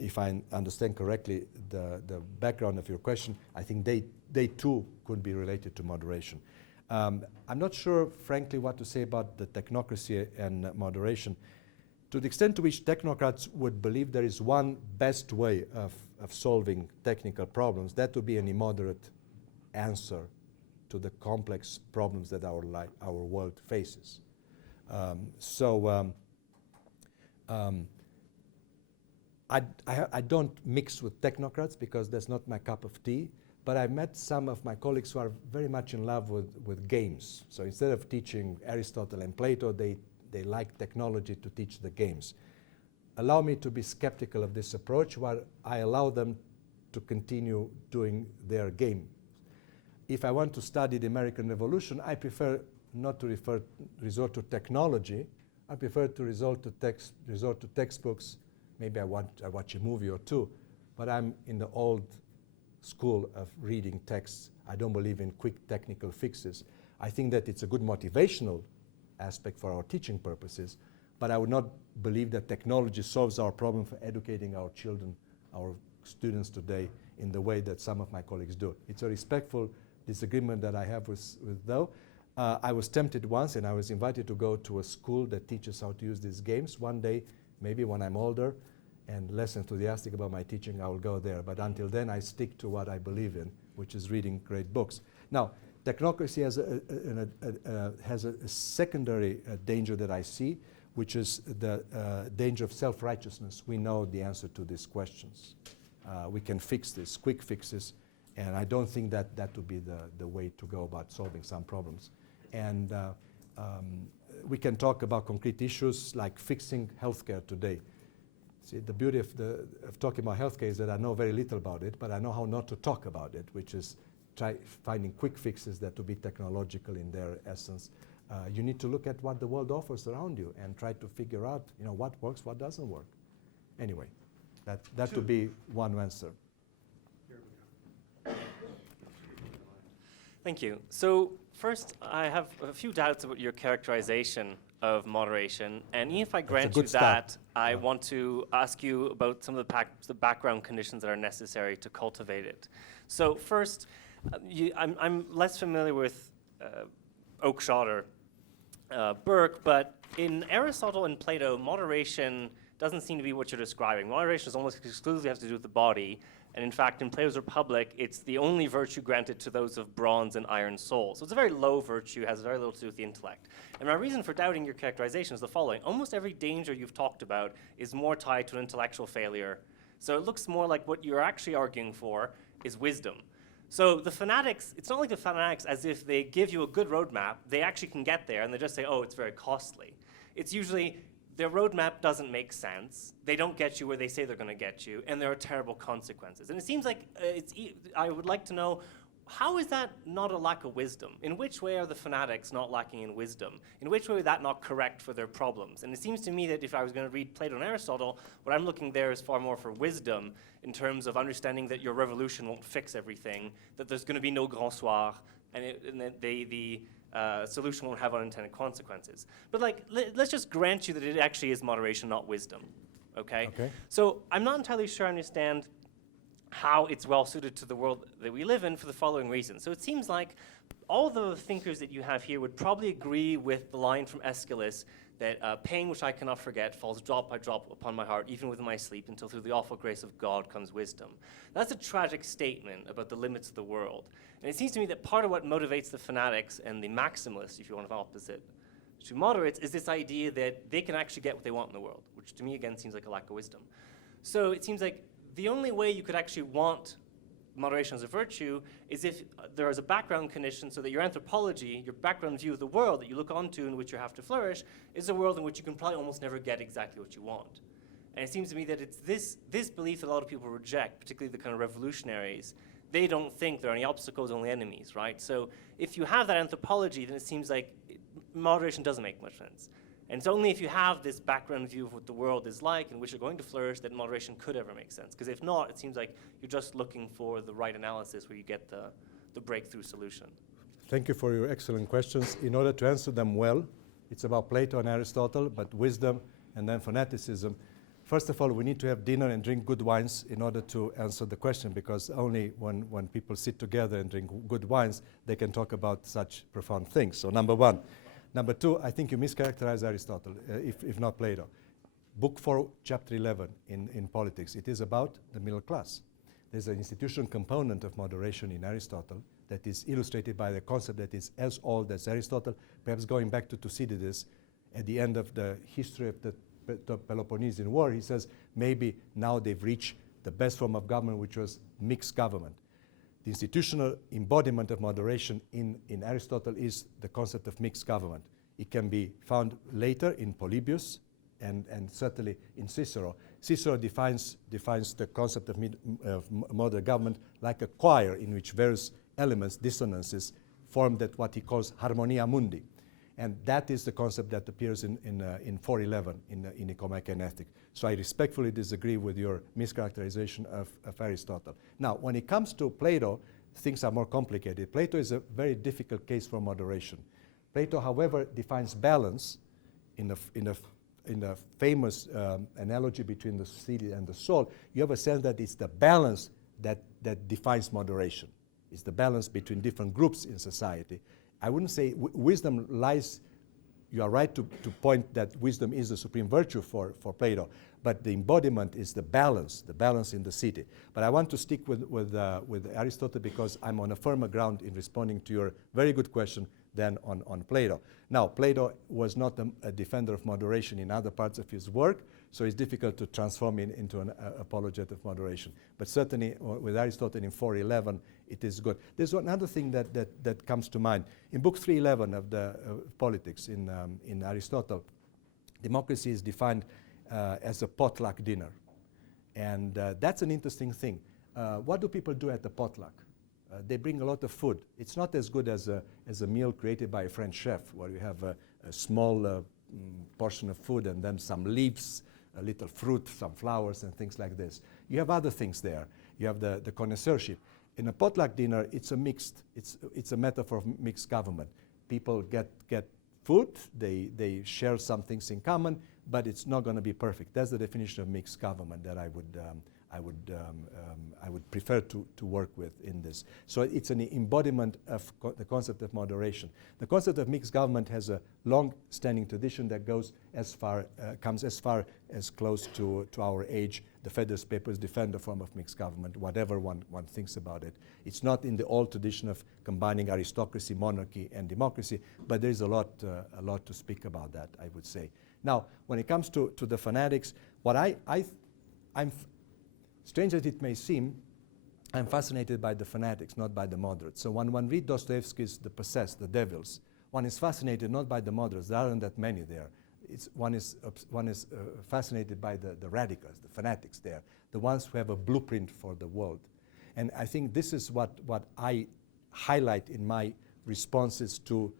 if I understand correctly the background of your question, I think they too could be related to moderation. I'm not sure, frankly, what to say about the technocracy and moderation. To the extent to which technocrats would believe there is one best way of solving technical problems, that would be an immoderate answer to the complex problems that our world faces. I don't mix with technocrats because that's not my cup of tea, but I met some of my colleagues who are very much in love with games. So instead of teaching Aristotle and Plato, they like technology to teach the games. Allow me to be skeptical of this approach while I allow them to continue doing their game. If I want to study the American Revolution, I prefer not to resort to technology. I prefer to resort to textbooks. Maybe I watch a movie or two, but I'm in the old school of reading texts. I don't believe in quick technical fixes. I think that it's a good motivational aspect for our teaching purposes, but I would not believe that technology solves our problem for educating our children, our students today, in the way that some of my colleagues do. It's a respectful disagreement that I have with though. I was tempted once, and I was invited to go to a school that teaches how to use these games. One day, maybe when I'm older and less enthusiastic about my teaching, I will go there. But until then, I stick to what I believe in, which is reading great books. Now, technocracy has a secondary danger that I see, which is the danger of self-righteousness. We know the answer to these questions. We can fix this, quick fixes, and I don't think that would be the way to go about solving some problems. And we can talk about concrete issues like fixing healthcare today. See, the beauty of talking about healthcare is that I know very little about it, but I know how not to talk about it, which is finding quick fixes that will be technological in their essence. You need to look at what the world offers around you and try to figure out, what works, what doesn't work. Anyway, that would be one answer. Thank you. So first, I have a few doubts about your characterization of moderation, and if I grant you that, I want to ask you about some of the background conditions that are necessary to cultivate it. So first, I'm less familiar with Oakeshott or Burke, but in Aristotle and Plato, moderation doesn't seem to be what you're describing. Moderation is almost exclusively has to do with the body, and in fact, in Plato's Republic, it's the only virtue granted to those of bronze and iron soul. So it's a very low virtue, has very little to do with the intellect. And my reason for doubting your characterization is the following. Almost every danger you've talked about is more tied to an intellectual failure. So it looks more like what you're actually arguing for is wisdom. So the fanatics, it's not like the fanatics as if they give you a good roadmap, they actually can get there, and they just say, oh, it's very costly. It's usually their roadmap doesn't make sense, they don't get you where they say they're going to get you, and there are terrible consequences. And it seems like I would like to know how is that not a lack of wisdom? In which way are the fanatics not lacking in wisdom? In which way is that not correct for their problems? And it seems to me that if I was going to read Plato and Aristotle, what I'm looking there is far more for wisdom in terms of understanding that your revolution won't fix everything, that there's going to be no grand soir, and that the solution won't have unintended consequences. But like, let's just grant you that it actually is moderation, not wisdom, okay? So I'm not entirely sure I understand how it's well suited to the world that we live in for the following reason. So it seems like all the thinkers that you have here would probably agree with the line from Aeschylus that pain which I cannot forget falls drop by drop upon my heart, even with my sleep, until through the awful grace of God comes wisdom. That's a tragic statement about the limits of the world. And it seems to me that part of what motivates the fanatics and the maximalists, if you want to opposite to moderates, is this idea that they can actually get what they want in the world, which to me, again, seems like a lack of wisdom. So it seems like the only way you could actually want moderation as a virtue is if there is a background condition so that your anthropology, your background view of the world that you look onto in which you have to flourish, is a world in which you can probably almost never get exactly what you want. And it seems to me that it's this belief that a lot of people reject, particularly the kind of revolutionaries. They don't think there are any obstacles, only enemies, right? So if you have that anthropology, then it seems like moderation doesn't make much sense. And it's only if you have this background view of what the world is like in which you're going to flourish that moderation could ever make sense. Because if not, it seems like you're just looking for the right analysis where you get the breakthrough solution. Thank you for your excellent questions. In order to answer them well, it's about Plato and Aristotle, but wisdom and then fanaticism. First of all, we need to have dinner and drink good wines in order to answer the question, because only when people sit together and drink good wines, they can talk about such profound things. So number one. Number two, I think you mischaracterize Aristotle, if not Plato. Book 4, chapter 11 in Politics, it is about the middle class. There's an institutional component of moderation in Aristotle that is illustrated by the concept that is as old as Aristotle, perhaps going back to Thucydides at the end of the history of the Peloponnesian War. He says maybe now they've reached the best form of government, which was mixed government. The institutional embodiment of moderation in Aristotle is the concept of mixed government. It can be found later in Polybius and certainly in Cicero. Cicero defines the concept of modern government like a choir in which various elements, dissonances, form that what he calls harmonia mundi. And that is the concept that appears in 411 in Nicomachean and Ethics. So I respectfully disagree with your mischaracterization of Aristotle. Now, when it comes to Plato, things are more complicated. Plato is a very difficult case for moderation. Plato, however, defines balance in a famous analogy between the city and the soul. You have a sense that it's the balance that defines moderation. It's the balance between different groups in society. I wouldn't say wisdom lies, you are right to point that wisdom is the supreme virtue for Plato, but the embodiment is the balance in the city. But I want to stick with Aristotle because I'm on a firmer ground in responding to your very good question than on Plato. Now, Plato was not a defender of moderation in other parts of his work, so it's difficult to transform him into an apologete of moderation. But certainly with Aristotle in 411, it is good. There's another thing that comes to mind. In book 311 of the Politics in Aristotle, democracy is defined as a potluck dinner. And that's an interesting thing. What do people do at the potluck? They bring a lot of food. It's not as good as a meal created by a French chef, where you have a small portion of food and then some leaves, a little fruit, some flowers, and things like this. You have other things there. You have the connoisseurship. In a potluck dinner, it's a metaphor of mixed government. People get food, they share some things in common, but it's not going to be perfect. That's the definition of mixed government that I would prefer to work with in this. So it's an embodiment of the concept of moderation. The concept of mixed government has a long-standing tradition that goes comes as far as close to our age. The Federalist Papers defend the form of mixed government, whatever one thinks about it. It's not in the old tradition of combining aristocracy, monarchy, and democracy, but there's a lot to speak about that, I would say. Now, when it comes to the fanatics, what I'm strange as it may seem, I'm fascinated by the fanatics, not by the moderates. So when one reads Dostoevsky's The Possessed, the Devils, one is fascinated not by the moderates. There aren't that many there. One is fascinated by the radicals, the fanatics there, the ones who have a blueprint for the world. And I think this is what I highlight in my responses to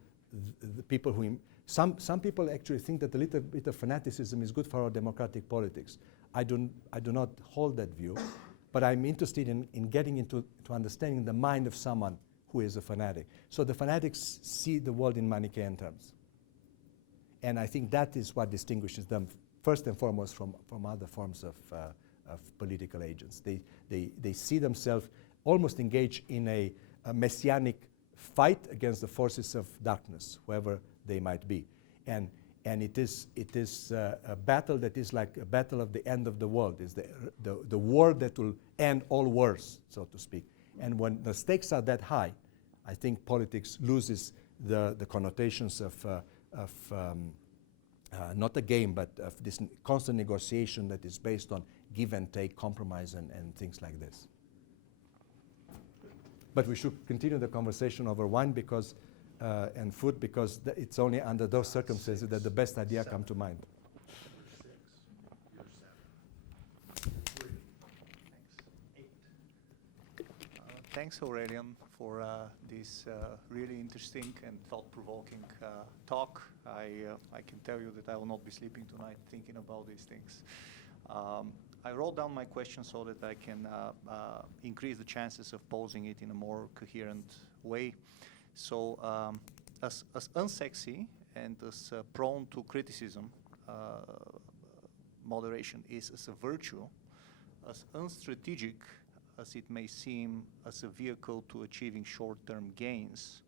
the people who... Some people actually think that a little bit of fanaticism is good for our democratic politics. I do not hold that view, but I'm interested in getting into understanding the mind of someone who is a fanatic. So the fanatics see the world in Manichaean terms. And I think that is what distinguishes them first and foremost from other forms of political agents. They see themselves almost engaged in a messianic fight against the forces of darkness, whoever they might be. And it is a battle that is like a battle of the end of the world. It's the war that will end all wars, so to speak. And when the stakes are that high, I think politics loses the connotations of not a game, but of this constant negotiation that is based on give and take, compromise, and things like this. But we should continue the conversation over wine because, and food, because it's only under those circumstances that the best idea come to mind. Thanks, Aurelian, for this really interesting and thought-provoking talk. I can tell you that I will not be sleeping tonight thinking about these things. I wrote down my question so that I can increase the chances of posing it in a more coherent way. So, as unsexy and as prone to criticism, moderation is as a virtue, as unstrategic as it may seem as a vehicle to achieving short-term gains,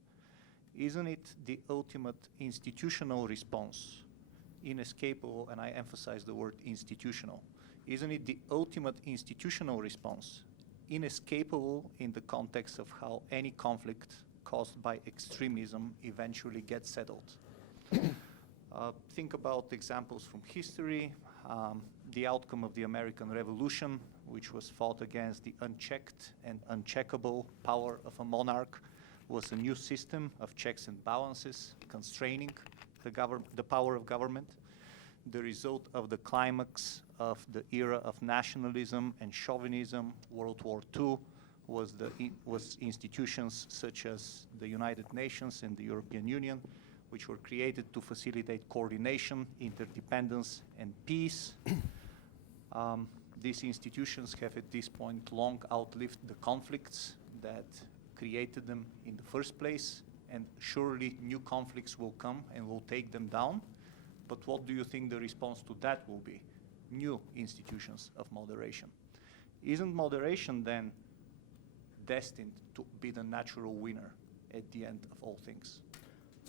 isn't it the ultimate institutional response, inescapable, and I emphasize the word institutional, isn't it the ultimate institutional response, inescapable in the context of how any conflict caused by extremism eventually gets settled? Think about examples from history, the outcome of the American Revolution, which was fought against the unchecked and uncheckable power of a monarch, was a new system of checks and balances, constraining the power of government. The result of the climax of the era of nationalism and chauvinism, World War II, was institutions such as the United Nations and the European Union, which were created to facilitate coordination, interdependence, and peace. These institutions have at this point long outlived the conflicts that created them in the first place, and surely new conflicts will come and will take them down. But what do you think the response to that will be? New institutions of moderation. Isn't moderation then destined to be the natural winner at the end of all things?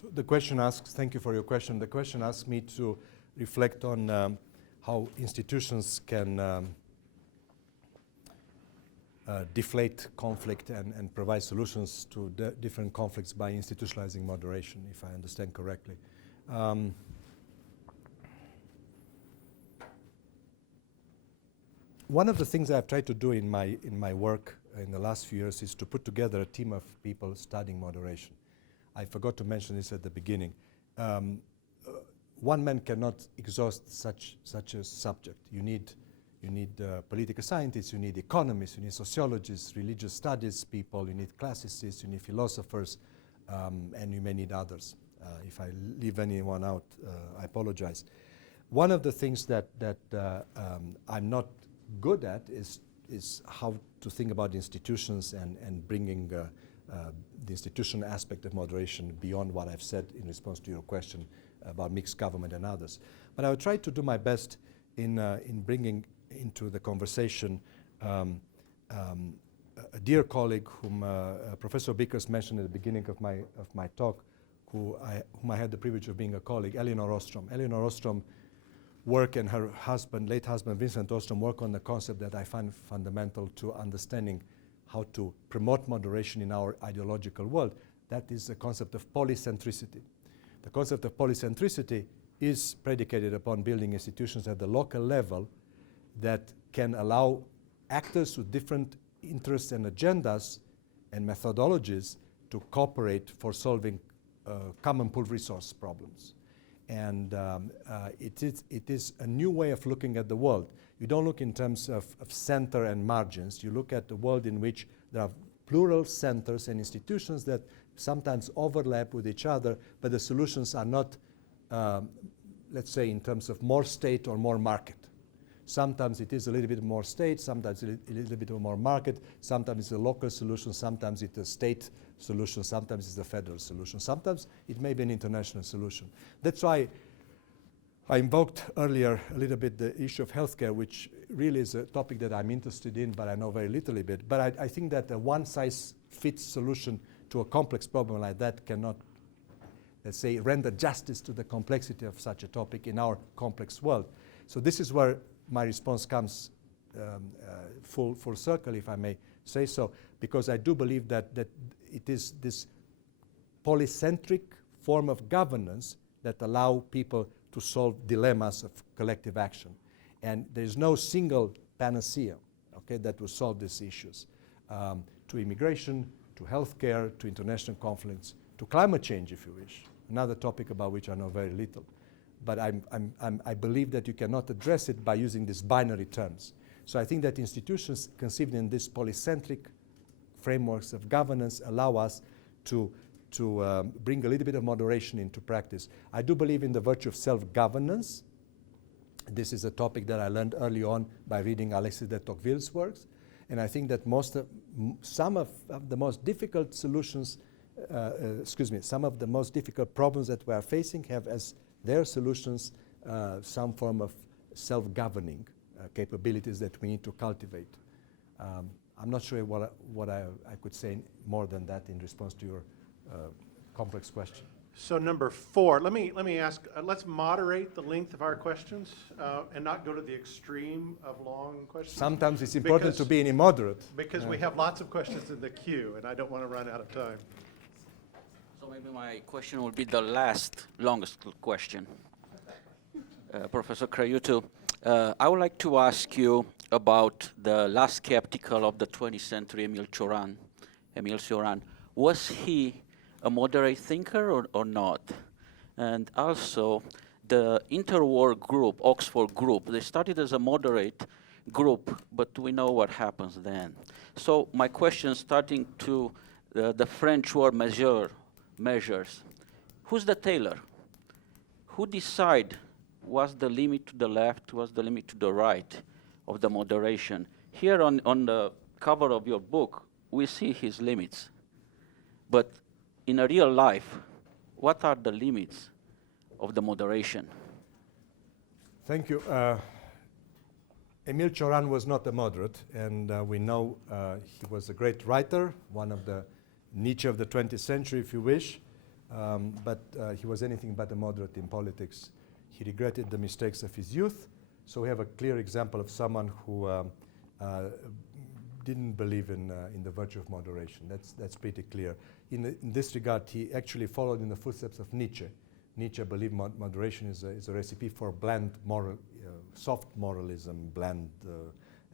So the question asks, thank you for your question. The question asks me to reflect on how institutions can deflate conflict and provide solutions to different conflicts by institutionalizing moderation, if I understand correctly. One of the things I've tried to do in my work in the last few years is to put together a team of people studying moderation. I forgot to mention this at the beginning. One man cannot exhaust such a subject. You need political scientists, you need economists, you need sociologists, religious studies people, you need classicists, you need philosophers, and you may need others. If I leave anyone out, I apologize. One of the things that I'm not good at is how to think about institutions and bringing the institutional aspect of moderation beyond what I've said in response to your question about mixed government and others. But I will try to do my best in bringing into the conversation a dear colleague whom Professor Bickers mentioned at the beginning of my talk, whom I had the privilege of being a colleague, Elinor Ostrom. Elinor Ostrom work and her husband, late husband Vincent Ostrom, work on the concept that I find fundamental to understanding how to promote moderation in our ideological world. That is the concept of polycentricity. The concept of polycentricity is predicated upon building institutions at the local level that can allow actors with different interests and agendas and methodologies to cooperate for solving common pool resource problems. And it is a new way of looking at the world. You don't look in terms of center and margins. You look at the world in which there are plural centers and institutions that sometimes overlap with each other, but the solutions are not, let's say, in terms of more state or more market. Sometimes it is a little bit more state, sometimes a little bit more market, sometimes it's a local solution, sometimes it's a state solution, sometimes it's a federal solution, sometimes it may be an international solution. That's why I invoked earlier a little bit the issue of healthcare, which really is a topic that I'm interested in, but I know very little about it. But I think that a one-size-fits solution to a complex problem like that cannot, let's say, render justice to the complexity of such a topic in our complex world. So this is where my response comes full circle, if I may say so, because I do believe that it is this polycentric form of governance that allow people to solve dilemmas of collective action. And there's no single panacea, okay, that will solve these issues. To immigration, to healthcare, to international conflicts, to climate change, if you wish. Another topic about which I know very little. But I believe that you cannot address it by using these binary terms. So I think that institutions conceived in these polycentric frameworks of governance allow us to bring a little bit of moderation into practice. I do believe in the virtue of self-governance. This is a topic that I learned early on by reading Alexis de Tocqueville's works. And I think that some of the most difficult solutions, some of the most difficult problems that we are facing have as their solutions some form of self-governing capabilities that we need to cultivate. I'm not sure what I could say more than that in response to your complex question. So number 4, let me ask, let's moderate the length of our questions and not go to the extreme of long questions. Sometimes it's important to be immoderate. Because we have lots of questions in the queue and I don't want to run out of time. So maybe my question will be the longest question. Professor Craiutu, I would like to ask you about the last skeptical of the 20th century, Émile Cioran. Was he a moderate thinker or not? And also, the interwar group, Oxford group, they started as a moderate group, but we know what happens then. So my question, starting to the French war measures, who's the tailor? Who decide what's the limit to the left, what's the limit to the right of the moderation? Here on the cover of your book, we see his limits. But in a real life, what are the limits of the moderation? Thank you. Émile Cioran was not a moderate, and we know he was a great writer, one of the Nietzsche of the 20th century, if you wish, but he was anything but a moderate in politics. He regretted the mistakes of his youth, so we have a clear example of someone who didn't believe in the virtue of moderation. That's pretty clear. In this regard, he actually followed in the footsteps of Nietzsche. Nietzsche believed moderation is a recipe for bland moral, soft moralism, bland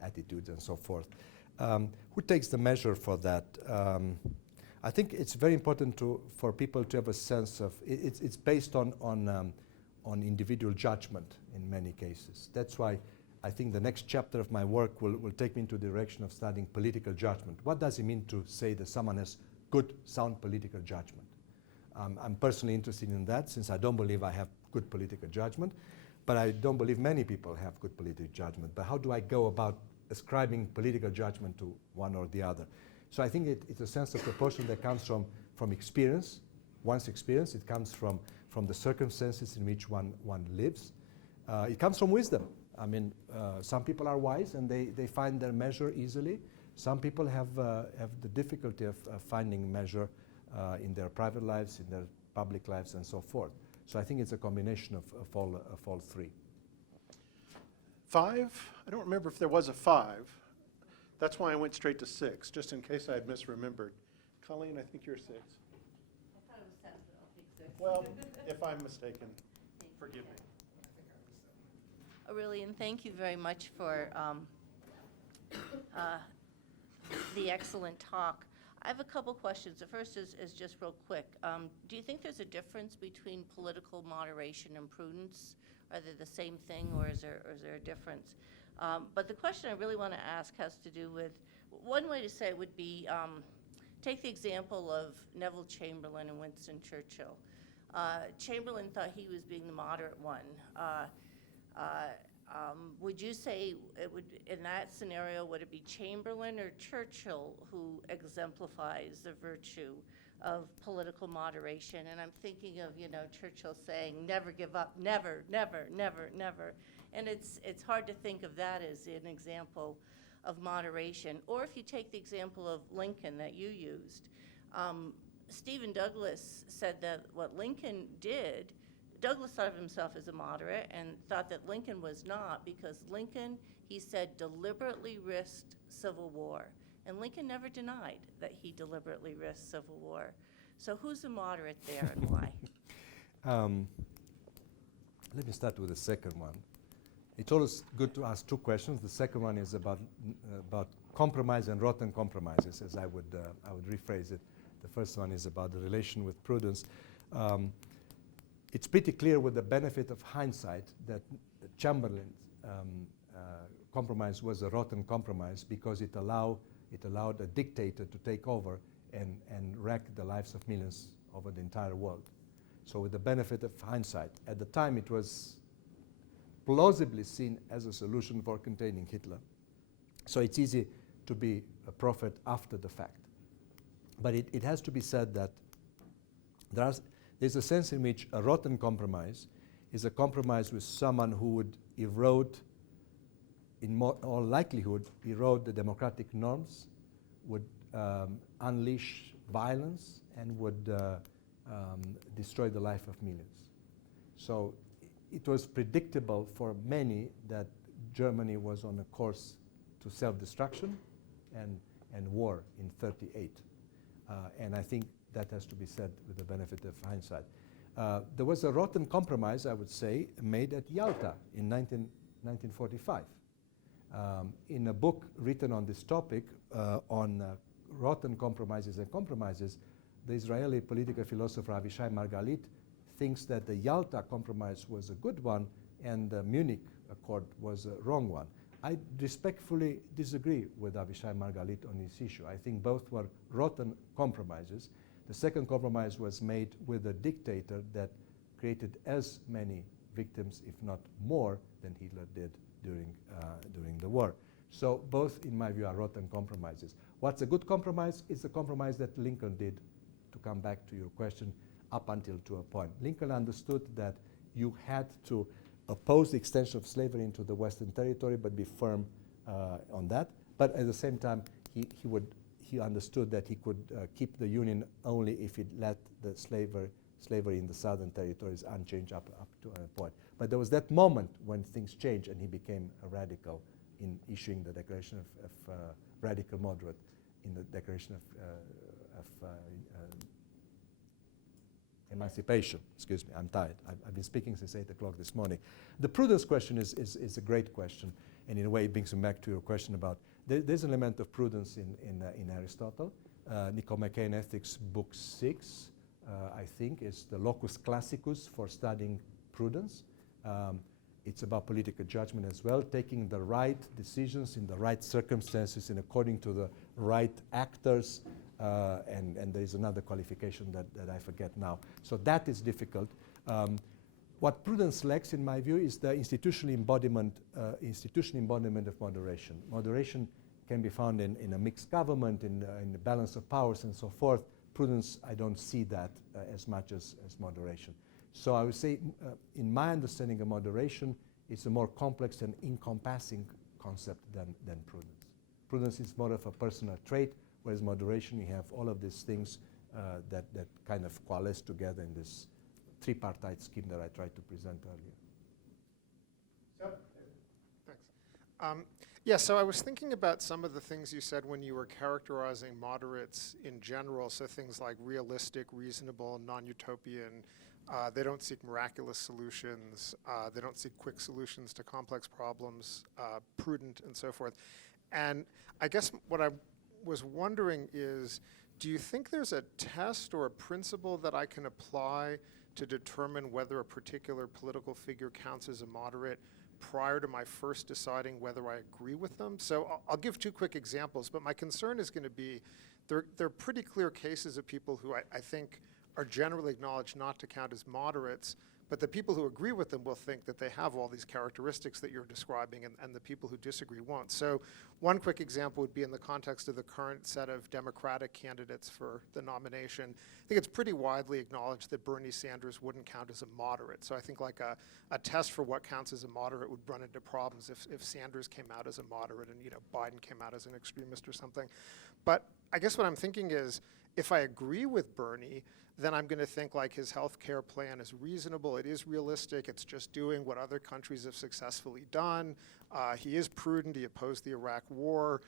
attitudes, and so forth. Who takes the measure for that? I think it's very important for people to have a sense of it's based on individual judgment in many cases. That's why I think the next chapter of my work will take me into the direction of studying political judgment. What does it mean to say that someone has good, sound political judgment? I'm personally interested in that, since I don't believe I have good political judgment, but I don't believe many people have good political judgment. But how do I go about ascribing political judgment to one or the other? So I think it's a sense of proportion that comes from experience, one's experience. It comes from the circumstances in which one lives. It comes from wisdom. I mean, some people are wise and they find their measure easily. Some people have the difficulty of finding measure in their private lives, in their public lives, and so forth. So I think it's a combination of all three. 5? I don't remember if there was a 5. That's why I went straight to 6, just in case I had misremembered. Colleen, I think you're 6. I thought it was 7, but I'll take 6. Well, if I'm mistaken, forgive me. Aurelian, thank you very much for the excellent talk. I have a couple questions. The first is just real quick. Do you think there's a difference between political moderation and prudence? Are they the same thing, or is there a difference? But the question I really want to ask has to do with, one way to say it would be take the example of Neville Chamberlain and Winston Churchill. Chamberlain thought he was being the moderate one. Would you say it would, in that scenario, would it be Chamberlain or Churchill who exemplifies the virtue of political moderation? And I'm thinking of, Churchill saying, never give up, never, never, never, never. And it's hard to think of that as an example of moderation. Or if you take the example of Lincoln that you used, Stephen Douglas said that what Lincoln did, Douglas thought of himself as a moderate and thought that Lincoln was not, because Lincoln, he said, deliberately risked civil war. And Lincoln never denied that he deliberately risked civil war. So who's the moderate there and why? Let me start with the second one. It's always good to ask two questions. The second one is about compromise and rotten compromises, as I would rephrase it. The first one is about the relation with prudence. It's pretty clear with the benefit of hindsight that Chamberlain's compromise was a rotten compromise because it allowed a dictator to take over and wreck the lives of millions over the entire world. So with the benefit of hindsight, at the time it was plausibly seen as a solution for containing Hitler. So it's easy to be a prophet after the fact. But it has to be said that there's a sense in which a rotten compromise is a compromise with someone who would erode, in all likelihood, erode the democratic norms, would unleash violence, and would destroy the life of millions. So it was predictable for many that Germany was on a course to self-destruction and war in 1938. And I think that has to be said with the benefit of hindsight. There was a rotten compromise, I would say, made at Yalta in 1945. In a book written on this topic, on rotten compromises and compromises, the Israeli political philosopher Avishai Margalit thinks that the Yalta compromise was a good one and the Munich Accord was a wrong one. I respectfully disagree with Avishai Margalit on this issue. I think both were rotten compromises. The second compromise was made with a dictator that created as many victims, if not more, than Hitler did during the war. So both, in my view, are rotten compromises. What's a good compromise? It's a compromise that Lincoln did, to come back to your question, up until to a point. Lincoln understood that you had to oppose the extension of slavery into the Western territory, but be firm on that. But at the same time, he understood that he could keep the Union only if it let the slavery in the Southern territories unchanged up to a point. But there was that moment when things changed, and he became a radical in issuing the Declaration of Radical Moderate in the Declaration of Emancipation. Excuse me, I'm tired. I've been speaking since 8 o'clock this morning. The prudence question is a great question, and in a way it brings me back to your question about there's an element of prudence in Aristotle. Nicomachean Ethics, Book 6, I think, is the locus classicus for studying prudence. It's about political judgment as well, taking the right decisions in the right circumstances and according to the right actors. And there is another qualification that I forget now. So that is difficult. What prudence lacks, in my view, is the institutional embodiment of moderation. Moderation can be found in a mixed government, in the balance of powers and so forth. Prudence, I don't see that as much as moderation. So I would say, in my understanding of moderation, it's a more complex and encompassing concept than prudence. Prudence is more of a personal trait, whereas moderation, you have all of these things that kind of coalesce together in this tripartite scheme that I tried to present earlier. Yep. Thanks. Yeah, so I was thinking about some of the things you said when you were characterizing moderates in general, so things like realistic, reasonable, non-utopian. They don't seek miraculous solutions. They don't seek quick solutions to complex problems, prudent, and so forth. And I guess what I was wondering is, do you think there's a test or a principle that I can apply to determine whether a particular political figure counts as a moderate prior to my first deciding whether I agree with them. So I'll give two quick examples, but my concern is going to be there are pretty clear cases of people who I think are generally acknowledged not to count as moderates, but the people who agree with them will think that they have all these characteristics that you're describing, and the people who disagree won't. So one quick example would be in the context of the current set of Democratic candidates for the nomination. I think it's pretty widely acknowledged that Bernie Sanders wouldn't count as a moderate. So I think like a test for what counts as a moderate would run into problems if Sanders came out as a moderate and Biden came out as an extremist or something. But I guess what I'm thinking is, if I agree with Bernie, then I'm going to think like his health care plan is reasonable, it is realistic, it's just doing what other countries have successfully done. He is prudent, he opposed the Iraq war,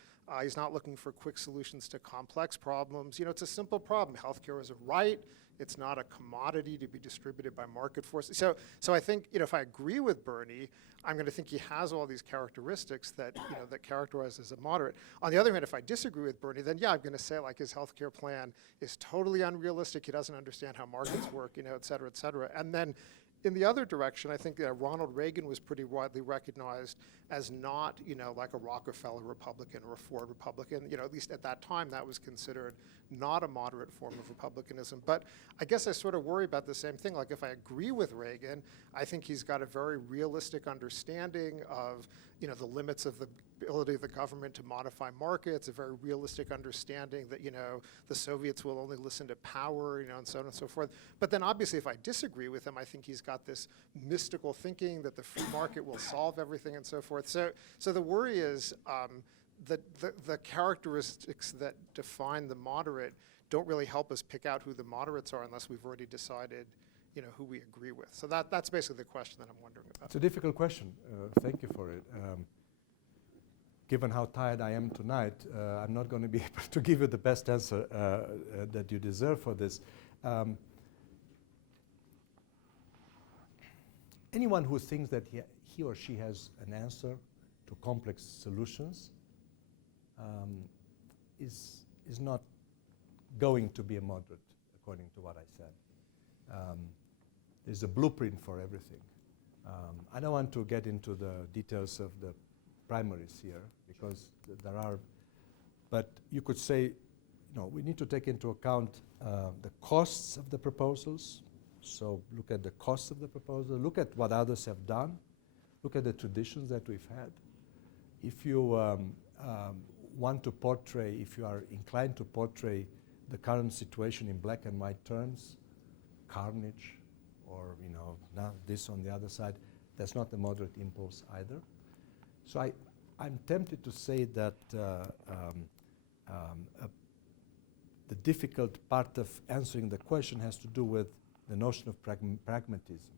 he's not looking for quick solutions to complex problems. It's a simple problem. Health care is a right, it's not a commodity to be distributed by market forces. So I think if I agree with Bernie, I'm going to think he has all these characteristics that that characterize as a moderate. On the other hand, if I disagree with Bernie, then yeah, I'm going to say like his healthcare plan is totally unrealistic. He doesn't understand how markets work, et cetera, et cetera. And then in the other direction, I think Ronald Reagan was pretty widely recognized as not, like a Rockefeller Republican or a Ford Republican. At least at that time, that was considered not a moderate form of republicanism. But I guess I sort of worry about the same thing. Like if I agree with Reagan, I think he's got a very realistic understanding of, the limits of the ability of the government to modify markets, a very realistic understanding that, the Soviets will only listen to power, and so on and so forth. But then obviously if I disagree with him, I think he's got this mystical thinking that the free market will solve everything and so forth. So the worry is that the characteristics that define the moderate don't really help us pick out who the moderates are unless we've already decided who we agree with. So that's basically the question that I'm wondering about. It's a difficult question. Thank you for it. Given how tired I am tonight, I'm not going to be able to give you the best answer that you deserve for this. Anyone who thinks that he or she has an answer to complex solutions is not going to be a moderate, according to what I said. There's a blueprint for everything. I don't want to get into the details of the primaries here because there are, but you could say, we need to take into account the costs of the proposals. So look at the costs of the proposal, look at what others have done, look at the traditions that we've had. If you want to portray, if you are inclined to portray the current situation in black and white terms, carnage, or now this on the other side, that's not a moderate impulse either. So I'm tempted to say that the difficult part of answering the question has to do with the notion of pragmatism.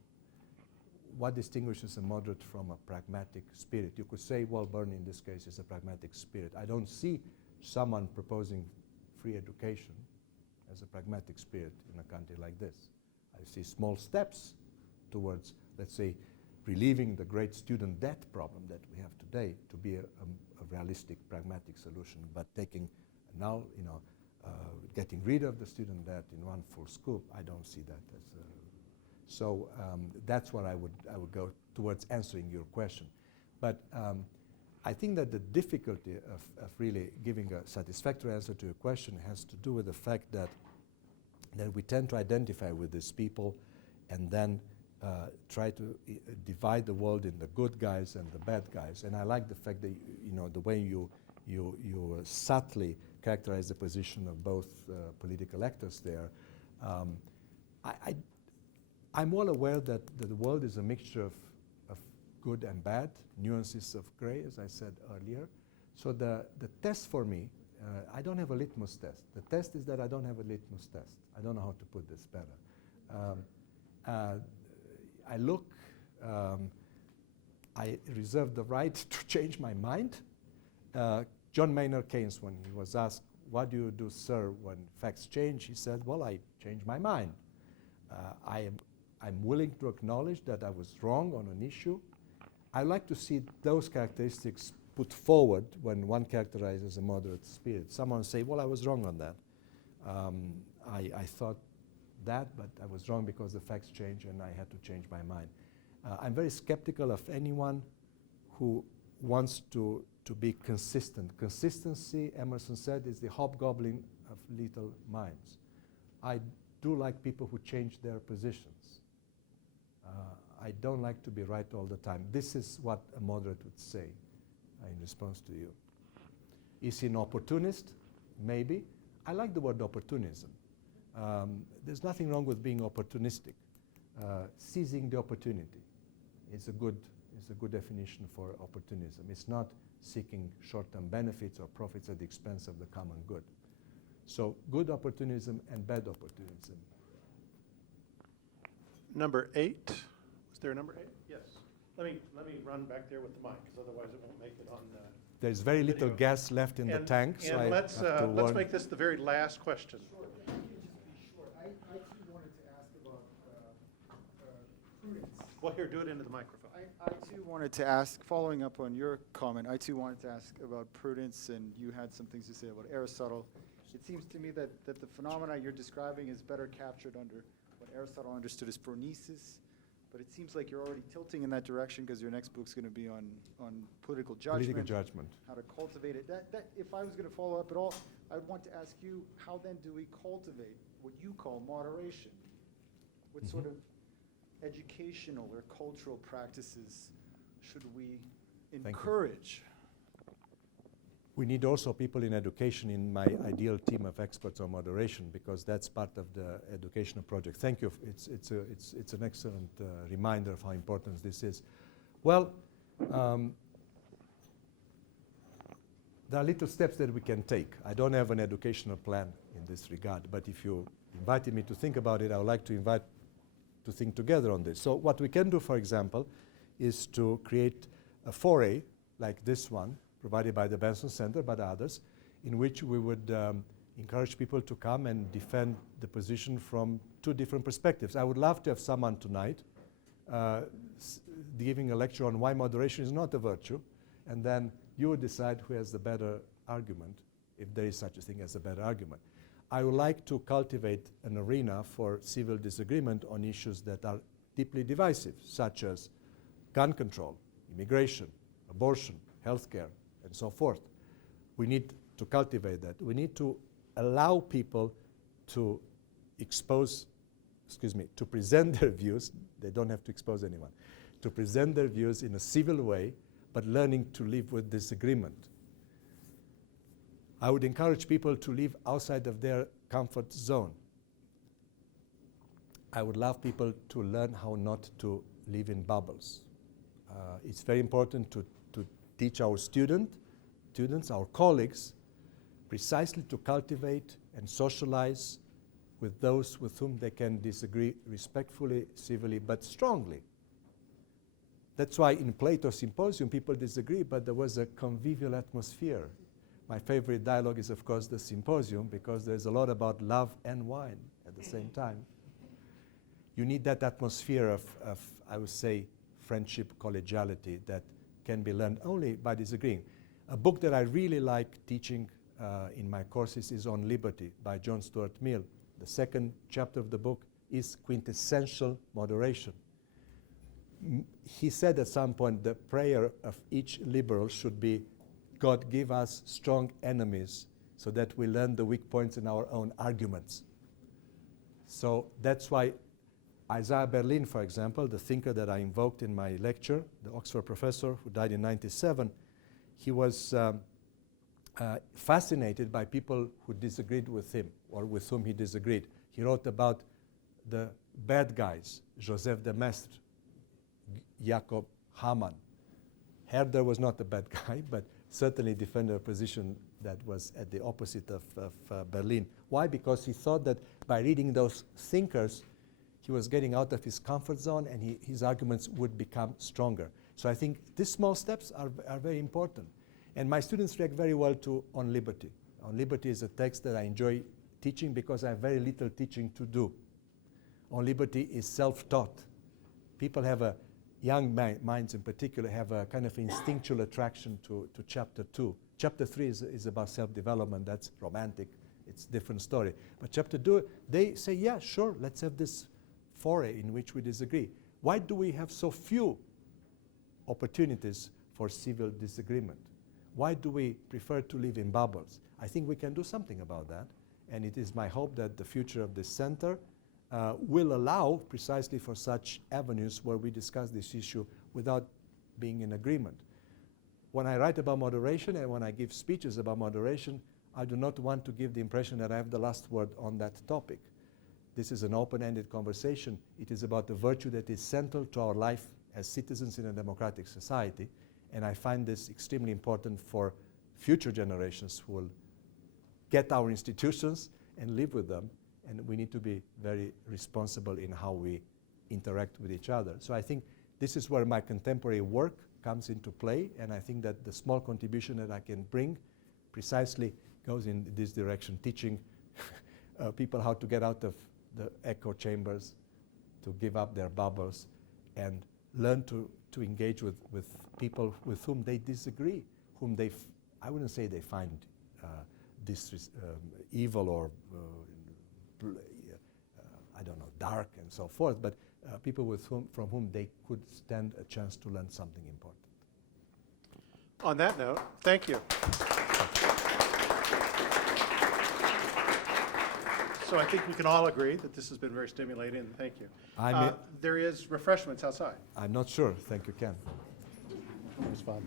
What distinguishes a moderate from a pragmatic spirit? You could say, well, Bernie in this case is a pragmatic spirit. I don't see someone proposing free education as a pragmatic spirit in a country like this. I see small steps towards, let's say, relieving the great student debt problem that we have today to be a realistic, pragmatic solution. But taking now, getting rid of the student debt in one full scoop, I don't see that as a. So that's what I would go towards answering your question. But I think that the difficulty of really giving a satisfactory answer to your question has to do with the fact that we tend to identify with these people and then try to divide the world in the good guys and the bad guys. And I like the fact that the way you subtly characterize the position of both political actors there. I'm well aware that the world is a mixture of good and bad, nuances of gray, as I said earlier. So the test for me, I don't have a litmus test. The test is that I don't have a litmus test. I don't know how to put this better. I look, I reserve the right to change my mind. John Maynard Keynes, when he was asked, what do you do, sir, when facts change? He said, well, I change my mind. I'm willing to acknowledge that I was wrong on an issue. I like to see those characteristics put forward when one characterizes a moderate spirit. Someone say, well, I was wrong on that. I thought that, but I was wrong because the facts changed and I had to change my mind. I'm very skeptical of anyone who wants to be consistent. Consistency, Emerson said, is the hobgoblin of little minds. I do like people who change their positions. I don't like to be right all the time. This is what a moderate would say in response to you. Is he an opportunist? Maybe. I like the word opportunism. There's nothing wrong with being opportunistic. Seizing the opportunity is a good definition for opportunism. It's not seeking short-term benefits or profits at the expense of the common good. So good opportunism and bad opportunism. Number 8. Was there a number 8? Yes. Let me run back there with the mic, because otherwise it won't make it on the There's very little video. gas left in the tank, so I let's have to warn. make this the very last question. Sure, if you can just be short. I too wanted to ask about prudence. Well, here, do it into the microphone. I too wanted to ask, following up on your comment, I too wanted to ask about prudence, and you had some things to say about Aristotle. It seems to me that the phenomena you're describing is better captured under what Aristotle understood as phronesis, but it seems like you're already tilting in that direction because your next book's going to be on political judgment. Political judgment. How to cultivate it. That if I was going to follow up at all, I would want to ask you, how then do we cultivate what you call moderation? What sort of educational or cultural practices should we encourage? We need also people in education in my ideal team of experts on moderation, because that's part of the educational project. Thank you. It's an excellent reminder of how important this is. Well, there are little steps that we can take. I don't have an educational plan in this regard, but if you invited me to think about it, I would like to invite to think together on this. So what we can do, for example, is to create a foray like this one, provided by the Benson Center, but others, in which we would encourage people to come and defend the position from 2 different perspectives. I would love to have someone tonight giving a lecture on why moderation is not a virtue, and then you would decide who has the better argument, if there is such a thing as a better argument. I would like to cultivate an arena for civil disagreement on issues that are deeply divisive, such as gun control, immigration, abortion, healthcare, and so forth. We need to cultivate that. We need to allow people to to present their views. They don't have to expose anyone. To present their views in a civil way, but learning to live with disagreement. I would encourage people to live outside of their comfort zone. I would love people to learn how not to live in bubbles. It's very important to teach our students, our colleagues, precisely to cultivate and socialize with those with whom they can disagree respectfully, civilly, but strongly. That's why in Plato's Symposium people disagree, but there was a convivial atmosphere. My favorite dialogue is, of course, the Symposium, because there's a lot about love and wine at the same time. You need that atmosphere of I would say, friendship, collegiality that can be learned only by disagreeing. A book that I really like teaching in my courses is On Liberty by John Stuart Mill. The second chapter of the book is quintessential moderation. He said at some point the prayer of each liberal should be, God, give us strong enemies so that we learn the weak points in our own arguments. So that's why Isaiah Berlin, for example, the thinker that I invoked in my lecture, the Oxford professor who died in '97, he was fascinated by people who disagreed with him or with whom he disagreed. He wrote about the bad guys, Joseph de Maistre, Jacob Hamann. Herder was not a bad guy, but certainly defended a position that was at the opposite of Berlin. Why? Because he thought that by reading those thinkers, he was getting out of his comfort zone and his arguments would become stronger. So I think these small steps are very important. And my students react very well to On Liberty. On Liberty is a text that I enjoy teaching because I have very little teaching to do. On Liberty is self-taught. People have young minds in particular have a kind of instinctual attraction to chapter 2. Chapter 3 is about self-development. That's romantic. It's a different story. But chapter 2, they say, yeah, sure, let's have this foray in which we disagree. Why do we have so few opportunities for for civil disagreement? Why do we prefer to live in bubbles? I think we can do something about that, and it is my hope that the future of this center will allow precisely for such avenues where we discuss this issue without being in agreement. When I write about moderation and when I give speeches about moderation, I do not want to give the impression that I have the last word on that topic. This is an open-ended conversation. It is about the virtue that is central to our life as citizens in a democratic society, and I find this extremely important for future generations who will get our institutions and live with them, and we need to be very responsible in how we interact with each other. So I think this is where my contemporary work comes into play, and I think that the small contribution that I can bring precisely goes in this direction, teaching people how to get out of the echo chambers, to give up their bubbles, and learn to engage with people with whom they disagree, whom I wouldn't say they find evil or I don't know, dark and so forth, but people from whom they could stand a chance to learn something important. On that note, thank you. So I think we can all agree that this has been very stimulating, and thank you. There is refreshments outside. I'm not sure. Thank you, Ken. It was fun.